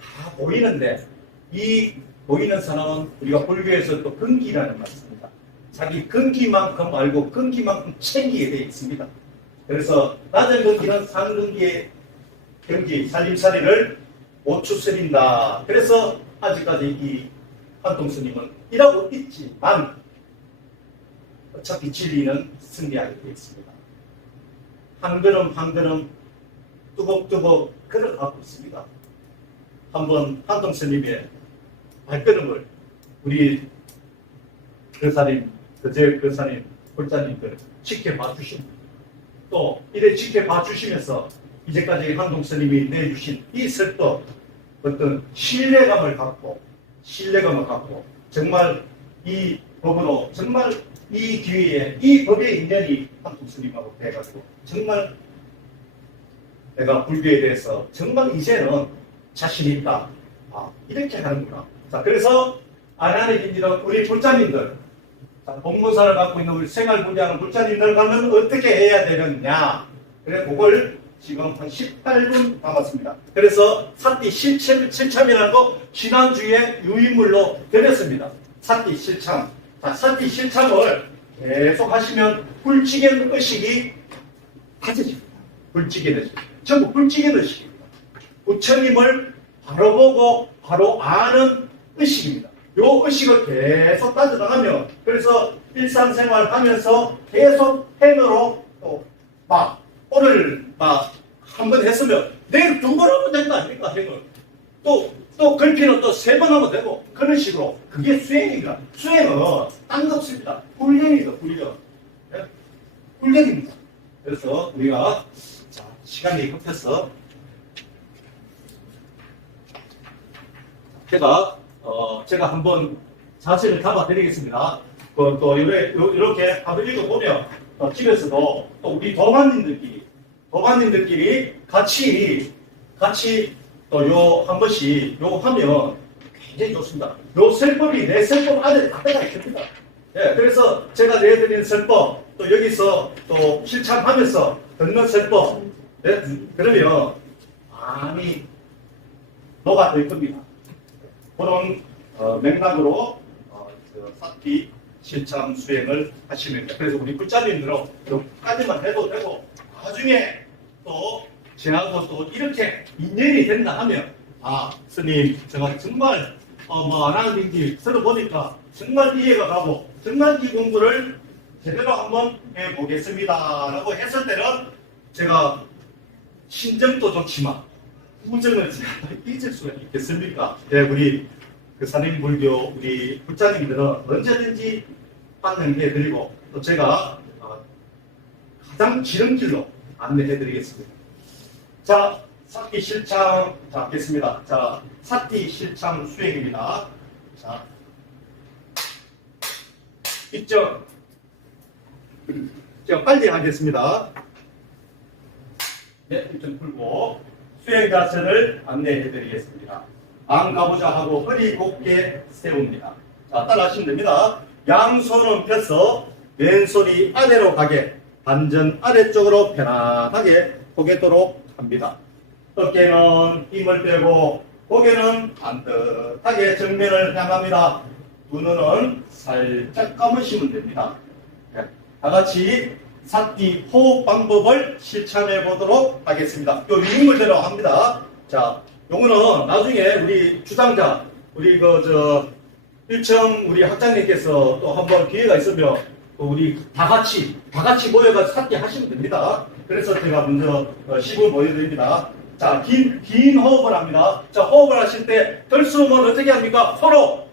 다 보이는데 이 보이는 사람은 우리가 불교에서 또 근기라는 말을 씁니다. 자기 근기만큼 알고 근기만큼 챙기게 되어 있습니다. 그래서 낮은 근기는 상근기의 경기, 살림살이를 못 추스린다. 그래서 아직까지 이 한통스님은 일하고 있지만 어차피 진리는 승리하게 되어 있습니다. 한 걸음 한 걸음 뚜벅뚜벅 걸어가고 있습니다. 한번 한통스님의 발걸음을 우리 거사님, 거제거사님, 불자님들 지켜봐 주십니다. 또 이래 지켜봐 주시면서 이제까지 한동스님이 내주신 이 설법 어떤 신뢰감을 갖고 정말 이 법으로 정말 이 기회에 이 법의 인연이 한동스님하고 돼가지고 정말 내가 불교에 대해서 정말 이제는 자신 있다. 이렇게 하는구나. 자, 그래서 아나의 길이는 우리 불자님들, 법문사를 갖고 있는 우리 생활불교하는 불자님들 가면 어떻게 해야 되느냐. 그래, 그걸 지금 한 18분 남았습니다. 그래서 사띠 실참이라는 거 지난주에 유인물로 드렸습니다. 사띠 실참. 자, 사띠 실참을 계속 하시면 불지견 의식이 가져집니다. 불지견 의식. 전부 불지견 의식입니다. 부처님을 바로 보고 바로 아는 의식입니다. 요 의식을 계속 따져나가면 그래서 일상생활 하면서 계속 행으로 또 오늘 한 번 했으면 내일 두 번 하면 되는 거 아닙니까? 행을. 또 또 글피는 또 3번 하면 되고 그런 식으로 그게 수행입니다. 수행은 딴 거 없습니다. 훈련이다. 훈련. 예? 훈련입니다. 그래서 우리가 자, 시간이 급해서 제가 한번 자세를 잡아드리겠습니다. 또 이렇게 답을 읽어보면 집에서도 또 우리 도반님들끼리 같이 또 요 한 번씩 요 하면 굉장히 좋습니다. 요 설법이 내 설법 안에 다 들어가 있습니다. 예, 그래서 제가 내드리는 설법 또 여기서 또 실천하면서 듣는 설법 그러면 많이 녹아들 겁니다. 그런 맥락으로 사티 실천 수행을 하시면 돼요. 그래서 우리 불자님들은 여기까지만 해도 되고 나중에 또 저하고 또 이렇게 인연이 된다 하면 스님 제가 정말 안 하는 일인지 들어보니까 정말 이해가 가고 정말 이 공부를 제대로 한번 해보겠습니다 라고 했을 때는 제가 심정도 좋지만 우정을 제가 잊을 수가 있겠습니까? 네, 우리 그 산림불교 우리 불자님들은 언제든지 안내해드리고 또 제가 가장 지름길로 안내해드리겠습니다. 자, 사티 실창 잡겠습니다. 자, 사티 실창 수행입니다. 자, 입점. 제가 빨리 하겠습니다. 네, 입점 풀고 수행 자세를 안내해드리겠습니다. 안 가보자 하고 허리 곧게 세웁니다. 자, 따라하시면 됩니다. 양손은 펴서 왼손이 아래로 가게 반전 아래쪽으로 편안하게 포개도록 합니다. 어깨는 힘을 빼고 고개는 반듯하게 정면을 향합니다. 두 눈은 살짝 감으시면 됩니다. 네, 다 같이 사티 호흡 방법을 실천해 보도록 하겠습니다. 요 유인물대로 합니다. 자, 요거는 나중에 우리 주장자, 우리 1층 우리 학장님께서 또 한번 기회가 있으면 또 우리 다 같이 모여가지고 사티 하시면 됩니다. 그래서 제가 먼저 시범 보여드립니다. 자, 긴 호흡을 합니다. 자, 호흡을 하실 때 들숨은 어떻게 합니까? 코로.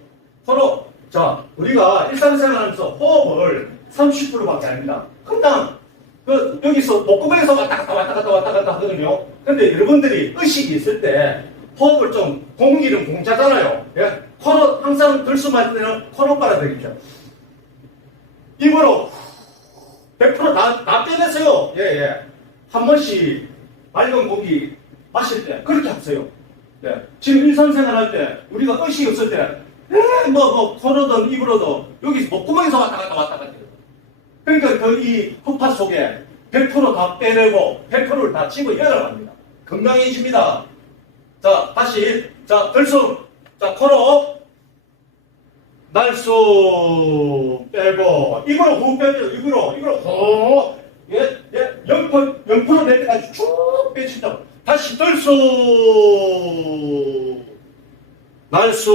자, 우리가 일상생활 하면서 호흡을 30%밖에 안 합니다. 금방 여기서 목구멍에서 왔다 갔다 하거든요. 근데 여러분들이 의식이 있을 때 호흡을 좀 공기는 공짜잖아요. 예? 코로 항상 들숨할 때는 코로 빨아들이죠. 입으로 100% 다 빼내세요. 예. 한 번씩 맑은 공기 마실 때 그렇게 하세요. 예. 지금 일상생활 할 때 우리가 의식이 없을 때 코로든 입으로든 여기 목구멍에서 왔다 갔다 해요. 그러니까 이 흡파 속에 100% 다 빼내고 100%를 다 집어 열어갑니다. 건강해집니다. 자, 다시. 자, 들숨. 자, 코로. 날숨 빼고. 입으로 호흡 빼죠. 입으로 호흡. 예. 0% 될 때까지 쭉 빼신다. 다시 들숨. 날숨.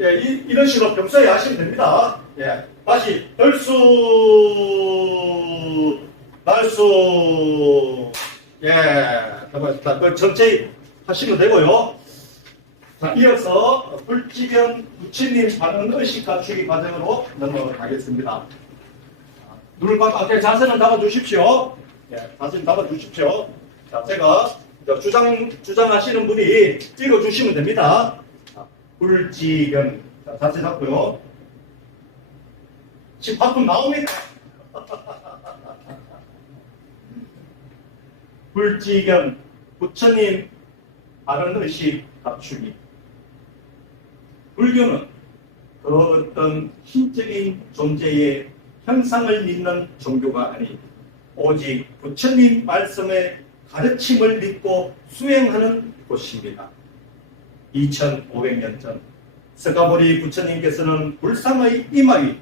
예, 이런 식으로 평소에 하시면 됩니다. 예. 다시 들숨. 날숨. 예. 고맙습니다. 그 전체 하시면 되고요. 자, 이어서 불지경 부처님 반응 의식 갖추기 과정으로 넘어가겠습니다. 눈을 감고 자세는 잡아주십시오. 예, 자세는 잡아주십시오. 자, 제가 주장하시는 분이 읽어주시면 됩니다. 자, 불지경. 자, 자세 잡고요. 지금 방금 나옵니다. 불지경 부처님 바른 의식 갖추기. 불교는 그 어떤 신적인 존재의 형상을 믿는 종교가 아닌 오직 부처님 말씀의 가르침을 믿고 수행하는 곳입니다. 2500년 전 스가모니 부처님께서는 불상의 이마위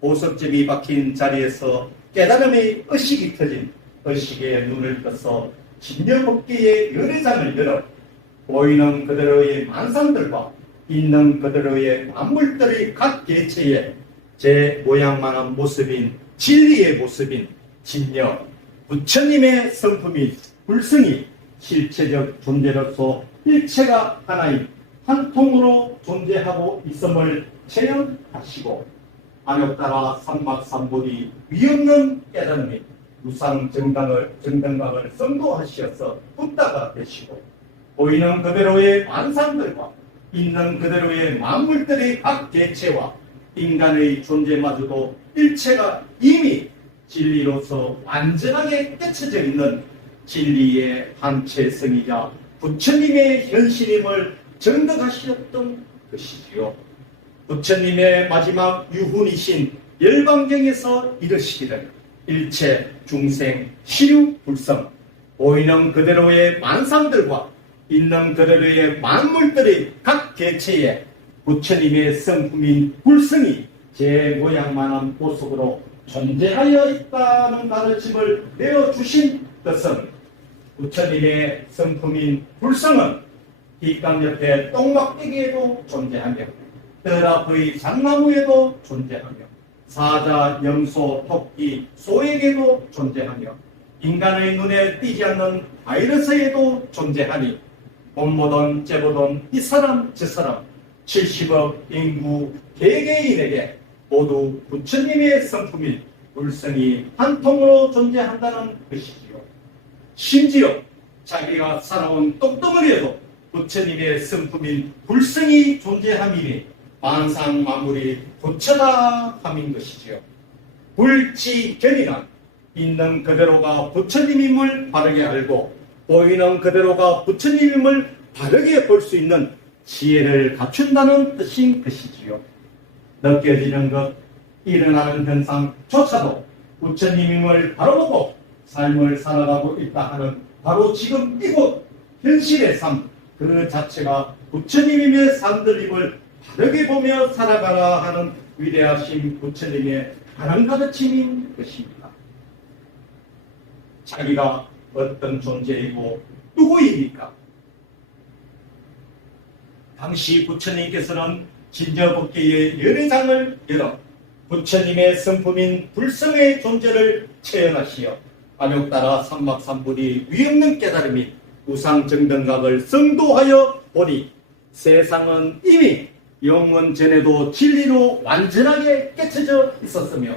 보석점이 박힌 자리에서 깨달음의 의식이 터진 의식의 눈을 떠서 진여법계의 열애장을 열어 보이는 그대로의 만상들과 있는 그대로의 만물들의 각 개체의 제 모양만한 모습인 진리의 모습인 진여 부처님의 성품인 불성이 실체적 존재로서 일체가 하나인 한 통으로 존재하고 있음을 체험하시고 안욕따라 삼막삼보리 위없는 깨달음이 무상정당을 선도하시어서 부다가 되시고 보이는 그대로의 만상들과 있는 그대로의 만물들의 각 개체와 인간의 존재마저도 일체가 이미 진리로서 완전하게 깨쳐져 있는 진리의 한체성이자 부처님의 현실임을 증거하셨던 것이지요. 부처님의 마지막 유훈이신 열반경에서 이르시기를 일체 중생 시류 불성 보이는 그대로의 만상들과 있는 그대로의 만물들의 각 개체에 부처님의 성품인 불성이 제 모양만한 모습으로 존재하여 있다는 가르침을 내어주신 것은 부처님의 성품인 불성은 뒷강 옆에 똥막대기에도 존재하며 뜰 앞의 장나무에도 존재하며 사자, 염소, 토끼, 소에게도 존재하며 인간의 눈에 띄지 않는 바이러스에도 존재하니 봄보던 째보던 이 사람 저 사람 70억 인구 개개인에게 모두 부처님의 성품인 불성이 한 통으로 존재한다는 것이지요. 심지어 자기가 살아온 똥덩어리에도 부처님의 성품인 불성이 존재함이니 만상 만물이 부처다 함인 것이지요. 불지견이란 있는 그대로가 부처님임을 바르게 알고 보이는 그대로가 부처님임을 바르게 볼 수 있는 지혜를 갖춘다는 뜻인 것이지요. 느껴지는 것, 일어나는 현상조차도 부처님임을 바라보고 삶을 살아가고 있다 하는 바로 지금 이곳 현실의 삶 그 자체가 부처님임의 삶들임을 바르게 보며 살아가라 하는 위대하신 부처님의 바른 가르침인 것입니다. 자기가 어떤 존재이고 누구입니까? 당시 부처님께서는 진저법계의 열애장을 열어 부처님의 성품인 불성의 존재를 체현하시어 안욕따라 삼막삼불이 위없는 깨달음이 우상정등각을 성도하여 보니 세상은 이미 영원 전에도 진리로 완전하게 깨쳐져 있었으며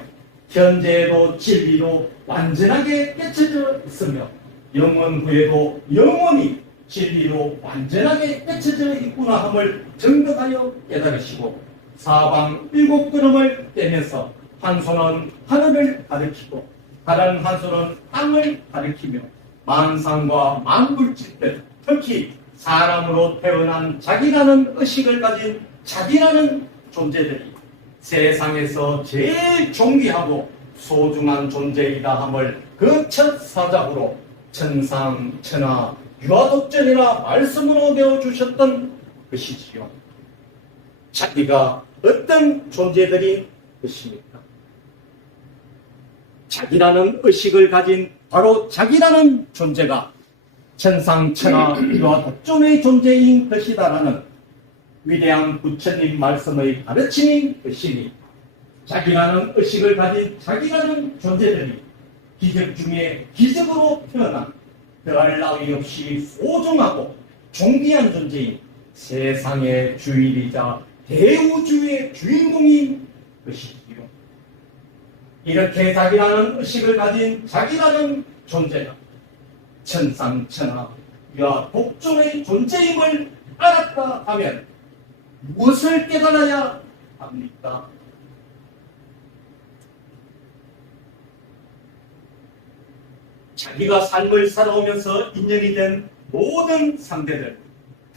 현재에도 진리로 완전하게 깨쳐져 있으며 영원 후에도 영원히 진리로 완전하게 깨쳐져 있구나 함을 정득하여 깨달으시고 사방 일곱 걸음을 떼면서 한 손은 하늘을 가리키고 다른 한 손은 땅을 가리키며 만상과 만물질들 특히 사람으로 태어난 자기라는 의식을 가진 자기라는 존재들이 세상에서 제일 존귀하고 소중한 존재이다 함을 그 첫 사작으로 천상, 천하, 유아독전이라 말씀으로 내어주셨던 것이지요. 자기가 어떤 존재들이 것입니까? 자기라는 의식을 가진 바로 자기라는 존재가 천상, 천하, 유아독전의 존재인 것이다라는 위대한 부처님 말씀의 가르침인 것이니 자기라는 의식을 가진 자기라는 존재들이 기적 중에 기적으로 태어난 더할 나위 없이 소중하고 존귀한 존재인 세상의 주인이자 대우주의 주인공인 것이지요. 이렇게 자기라는 의식을 가진 자기라는 존재가 천상천하 유아독존의 존재임을 알았다 하면 무엇을 깨달아야 합니까? 자기가 삶을 살아오면서 인연이 된 모든 상대들,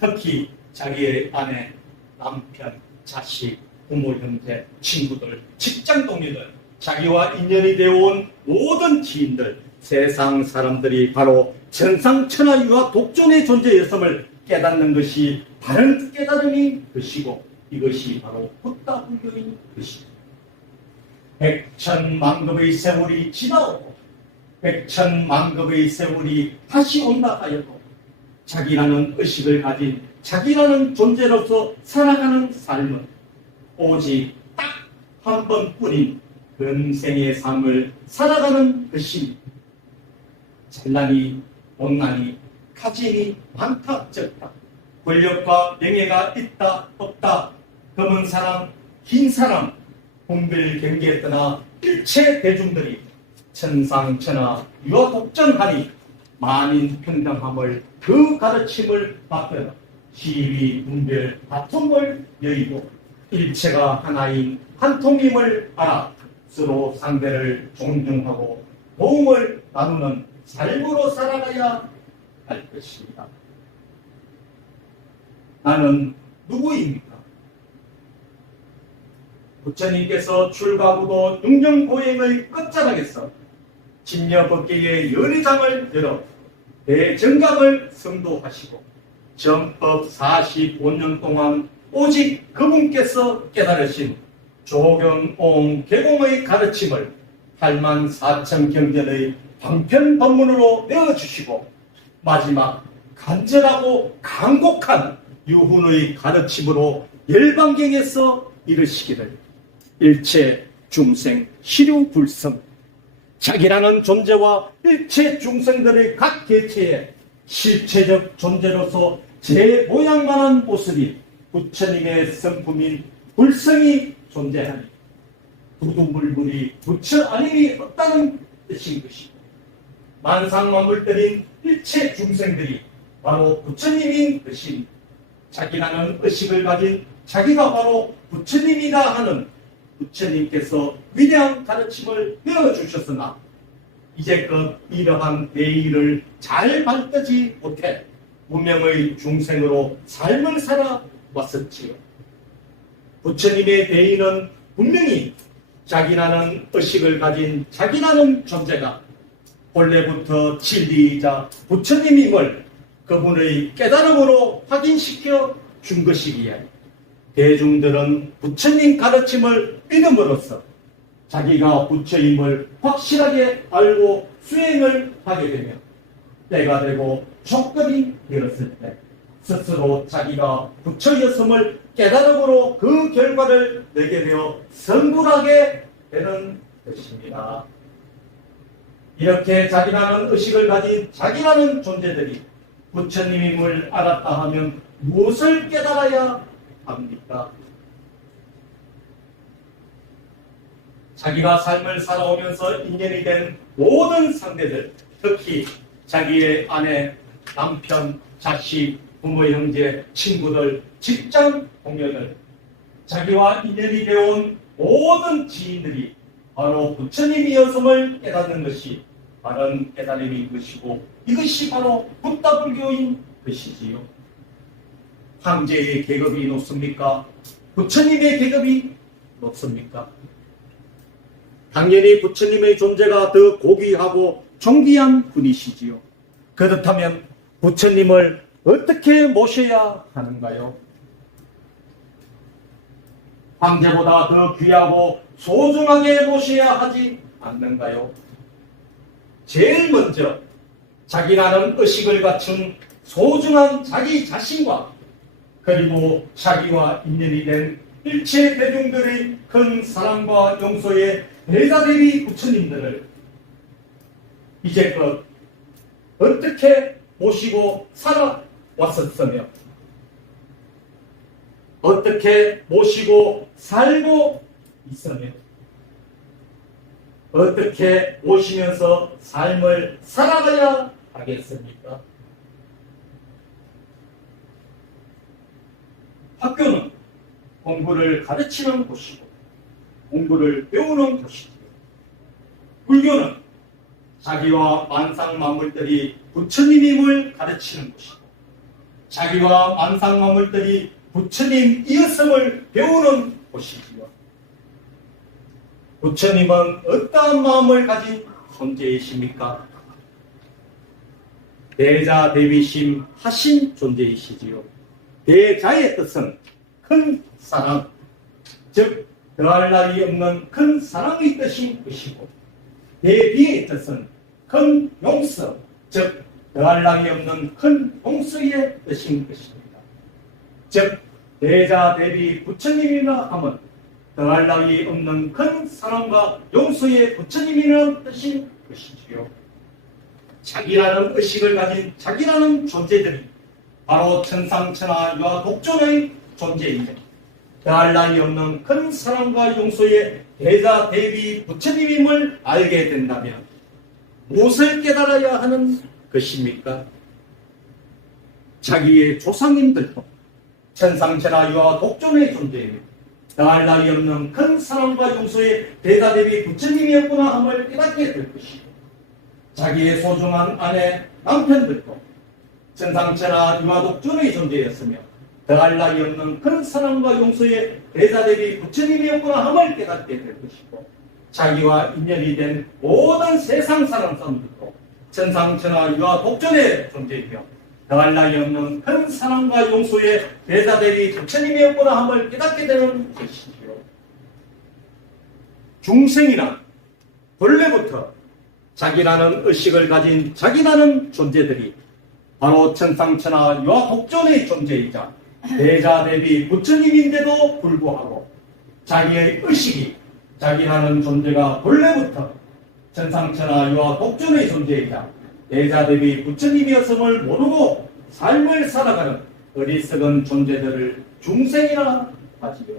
특히 자기의 아내, 남편, 자식, 부모, 형제, 친구들, 직장 동료들, 자기와 인연이 되어온 모든 지인들, 세상 사람들이 바로 천상천하유와 독존의 존재였음을 깨닫는 것이 바른 깨달음인 것이고 이것이 바로 헛다불교인 것입니다. 백천만급의 세월이 지나오고 백천만급의 세월이 다시 온다 하여도 자기라는 의식을 가진 자기라는 존재로서 살아가는 삶은 오직 딱 한 번뿐인 근생의 삶을 살아가는 것입니다. 잘나니 못나니 가진이 많다 적다 권력과 명예가 있다 없다, 검은 사람 흰 사람 분별 경계에 떠나 일체 대중들이 천상천하 유아독전하니 만인 평등함을 그 가르침을 받들어 시위 분별 다툼을 여의고 일체가 하나인 한 통임을 알아 서로 상대를 존중하고 도움을 나누는 삶으로 살아가야 할 것입니다. 나는 누구입니까? 부처님께서 출가부도 육령보행의 끝자락에서 진여법계의 열의장을 열어 대정강을 성도하시고 정법 45년 동안 오직 그분께서 깨달으신 조경옹 계공의 가르침을 8만 4천 경전의 방편법문으로 내어주시고 마지막 간절하고 간곡한 유훈의 가르침으로 열반경에서 이르시기를 일체 중생 시류불성, 자기라는 존재와 일체 중생들의 각 개체의 실체적 존재로서 제 모양만한 모습이 부처님의 성품인 불성이 존재하니 두두물물이 부처 아님이 없다는 뜻인 것이고, 만상만물들인 일체 중생들이 바로 부처님인 것이니 자기라는 의식을 가진 자기가 바로 부처님이라 하는 부처님께서 위대한 가르침을 내어주셨으나 이제껏 이러한 대의를 잘 받들지 못해 무명의 중생으로 삶을 살아왔었지요. 부처님의 대의는 분명히 자기라는 의식을 가진 자기라는 존재가 본래부터 진리이자 부처님임을 그분의 깨달음으로 확인시켜 준 것이기에 대중들은 부처님 가르침을 믿음으로써 자기가 부처임을 확실하게 알고 수행을 하게 되며 때가 되고 조건이 되었을 때 스스로 자기가 부처였음을 깨달음으로 그 결과를 내게 되어 성불하게 되는 것입니다. 이렇게 자기라는 의식을 가진 자기라는 존재들이 부처님임을 알았다 하면 무엇을 깨달아야 합니까? 자기가 삶을 살아오면서 인연이 된 모든 상대들, 특히 자기의 아내, 남편, 자식, 부모, 형제, 친구들, 직장 동료들, 자기와 인연이 되어온 모든 지인들이 바로 부처님이었음을 깨닫는 것이 바른 깨달음인 것이고, 이것이 바로 붓다불교인 것이지요. 황제의 계급이 높습니까? 부처님의 계급이 높습니까? 당연히 부처님의 존재가 더 고귀하고 존귀한 분이시지요. 그렇다면 부처님을 어떻게 모셔야 하는가요? 황제보다 더 귀하고 소중하게 모셔야 하지 않는가요? 제일 먼저 자기라는 의식을 갖춘 소중한 자기 자신과 그리고 자기와 인연이 된 일체 대중들의 큰 사랑과 용서의 대자대비 부처님들을 이제껏 어떻게 모시고 살아왔었으며 어떻게 모시고 살고 있으며 어떻게 모시면서 삶을 살아가야 하겠습니까? 학교는 공부를 가르치는 곳이고 공부를 배우는 곳이고, 불교는 자기와 만상만물들이 부처님임을 가르치는 곳이고 자기와 만상만물들이 부처님이었음을 배우는 곳이지요. 부처님은 어떠한 마음을 가진 존재이십니까? 대자 대비심 하신 존재이시지요. 대자의 뜻은 큰 사랑, 즉 더할 나위 없는 큰 사랑의 뜻인 것이고, 대비의 뜻은 큰 용서, 즉 더할 나위 없는 큰 용서의 뜻인 것입니다. 즉 대자 대비 부처님이라 하면 더할 나위 없는 큰 사랑과 용서의 부처님이라는 뜻인 것이지요. 자기라는 의식을 가진 자기라는 존재들이 바로 천상천하와 독존의 존재이며 더할 나위 없는 큰 사랑과 용서의 대자 대비 부처님임을 알게 된다면 무엇을 깨달아야 하는 것입니까? 자기의 조상님들도 천상천하와 독존의 존재이며 더할 나위 없는 큰 사랑과 용서의 대자 대비 부처님이었구나 함을 깨닫게 될 것이고 자기의 소중한 아내 남편들도 천상천하와 독존의 존재였으며 더할 나위 없는 큰 사랑과 용서의 대자 대비 부처님이었구나 함을 깨닫게 될 것이고 자기와 인연이 된 모든 세상 사람들도 천상천하와 독존의 존재이며 더할 나위 없는 큰 사랑과 용서의 대자 대비 부처님이었구나 함을 깨닫게 되는 것이지요. 중생이란 본래부터 자기라는 의식을 가진 자기라는 존재들이 바로 천상천하와 독존의 존재이자 대자 대비 부처님인데도 불구하고 자기의 의식이 자기라는 존재가 본래부터 천상천하와 독존의 존재이자 대자 대비 부처님이었음을 모르고 삶을 살아가는 어리석은 존재들을 중생이라 하지요.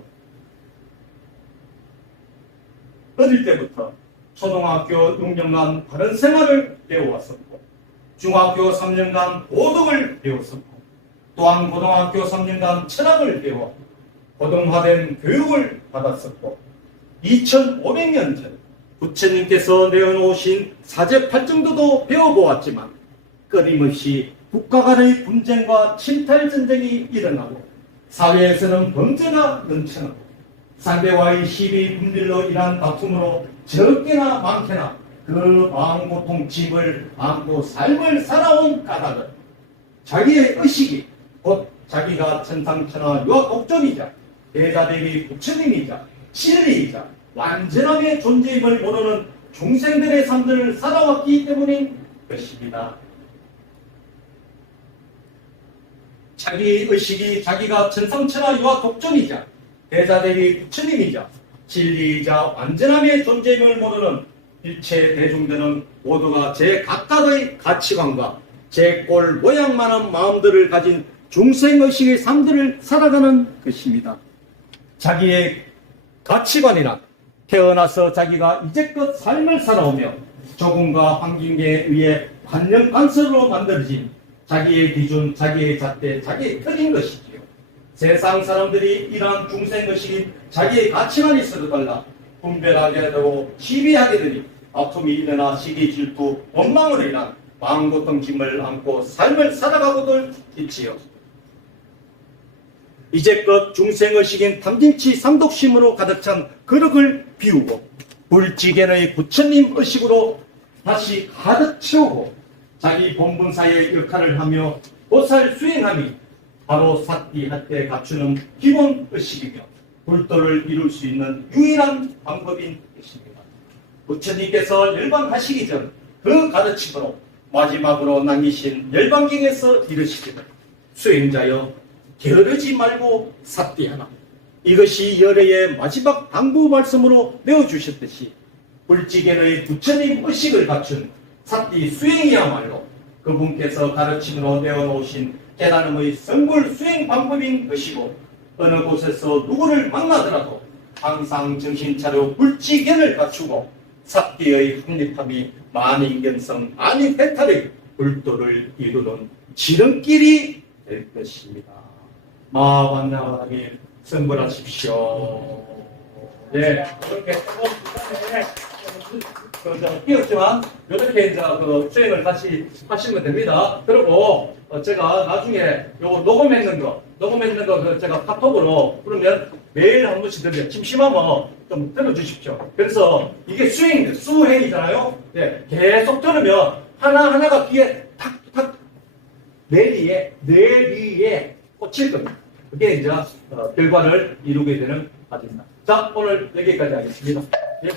어릴 때부터 초등학교 6년간 바른 생활을 배워왔었고 중학교 3년간 도덕을 배웠었고 또한 고등학교 3년간 철학을 배워 고등화된 교육을 받았었고 2500년 전 부처님께서 내어놓으신 사제팔정도도 배워보았지만 끊임없이 국가 간의 분쟁과 침탈전쟁이 일어나고 사회에서는 범죄가 넘쳐나고 상대와의 시비 분별로 인한 다툼으로 적게나 많게나 그 마음고통 집을 안고 삶을 살아온 까닭은 자기의 의식이 곧 자기가 천상천하와 독존이자 대자대비 부처님이자 진리이자 완전함의 존재임을 모르는 중생들의 삶들을 살아왔기 때문인 것입니다. 자기의 의식이 자기가 천상천하와 독존이자 대자대비 부처님이자 진리이자 완전함의 존재임을 모르는 일체 대중들은 모두가 제각각의 가치관과 제꼴 모양만한 마음들을 가진 중생의식의 삶들을 살아가는 것입니다. 자기의 가치관이란 태어나서 자기가 이제껏 삶을 살아오며 조금과 환경에 의해 관념관설로 만들어진 자기의 기준, 자기의 잣대, 자기의 틀인 것이지요. 세상 사람들이 이러한 중생의식인 자기의 가치관이 서로달라 분별하게 되고 시비하게 되니 아픔이 일어나 시기, 질투, 원망으로 인한 마음고통 짐을 안고 삶을 살아가고들 있지요. 이제껏 중생의식인 탐진치 삼독심으로 가득 찬 그릇을 비우고 불지견의 부처님 의식으로 다시 가득 채우고 자기 본분사의 역할을 하며 보살 수행함이 바로 사띠할 때 갖추는 기본 의식이며 불도를 이룰 수 있는 유일한 방법인 것입니다. 부처님께서 열반하시기 전 그 가르침으로 마지막으로 남기신 열반경에서 이르시기를 수행자여 게으르지 말고 사띠하라. 이것이 열애의 마지막 당부 말씀으로 내어주셨듯이 불지견의 부처님 의식을 갖춘 사띠 수행이야말로 그분께서 가르침으로 내어놓으신 깨달음의 성불 수행 방법인 것이고 어느 곳에서 누구를 만나더라도 항상 정신차려 불지견을 갖추고 사띠의 확립함이 만인견성 만인해탈의 불도를 이루는 지름길이 될 것입니다. 마반나바람이 성불하십시오. 네, 이렇게 끼었지만 이렇게 이제 그 수행을 다시 하시면 됩니다. 그리고 제가 나중에 요거 녹음했는 거 제가 카톡으로 그러면 매일 한 번씩 들려요. 심심하면 좀 들어주십시오. 그래서 이게 수행이잖아요. 네, 계속 들으면 하나하나가 귀에 탁탁 뇌리에 꽂힐 겁니다. 그게 이제 결과를 이루게 되는 과정입니다. 자, 오늘 여기까지 하겠습니다. 예.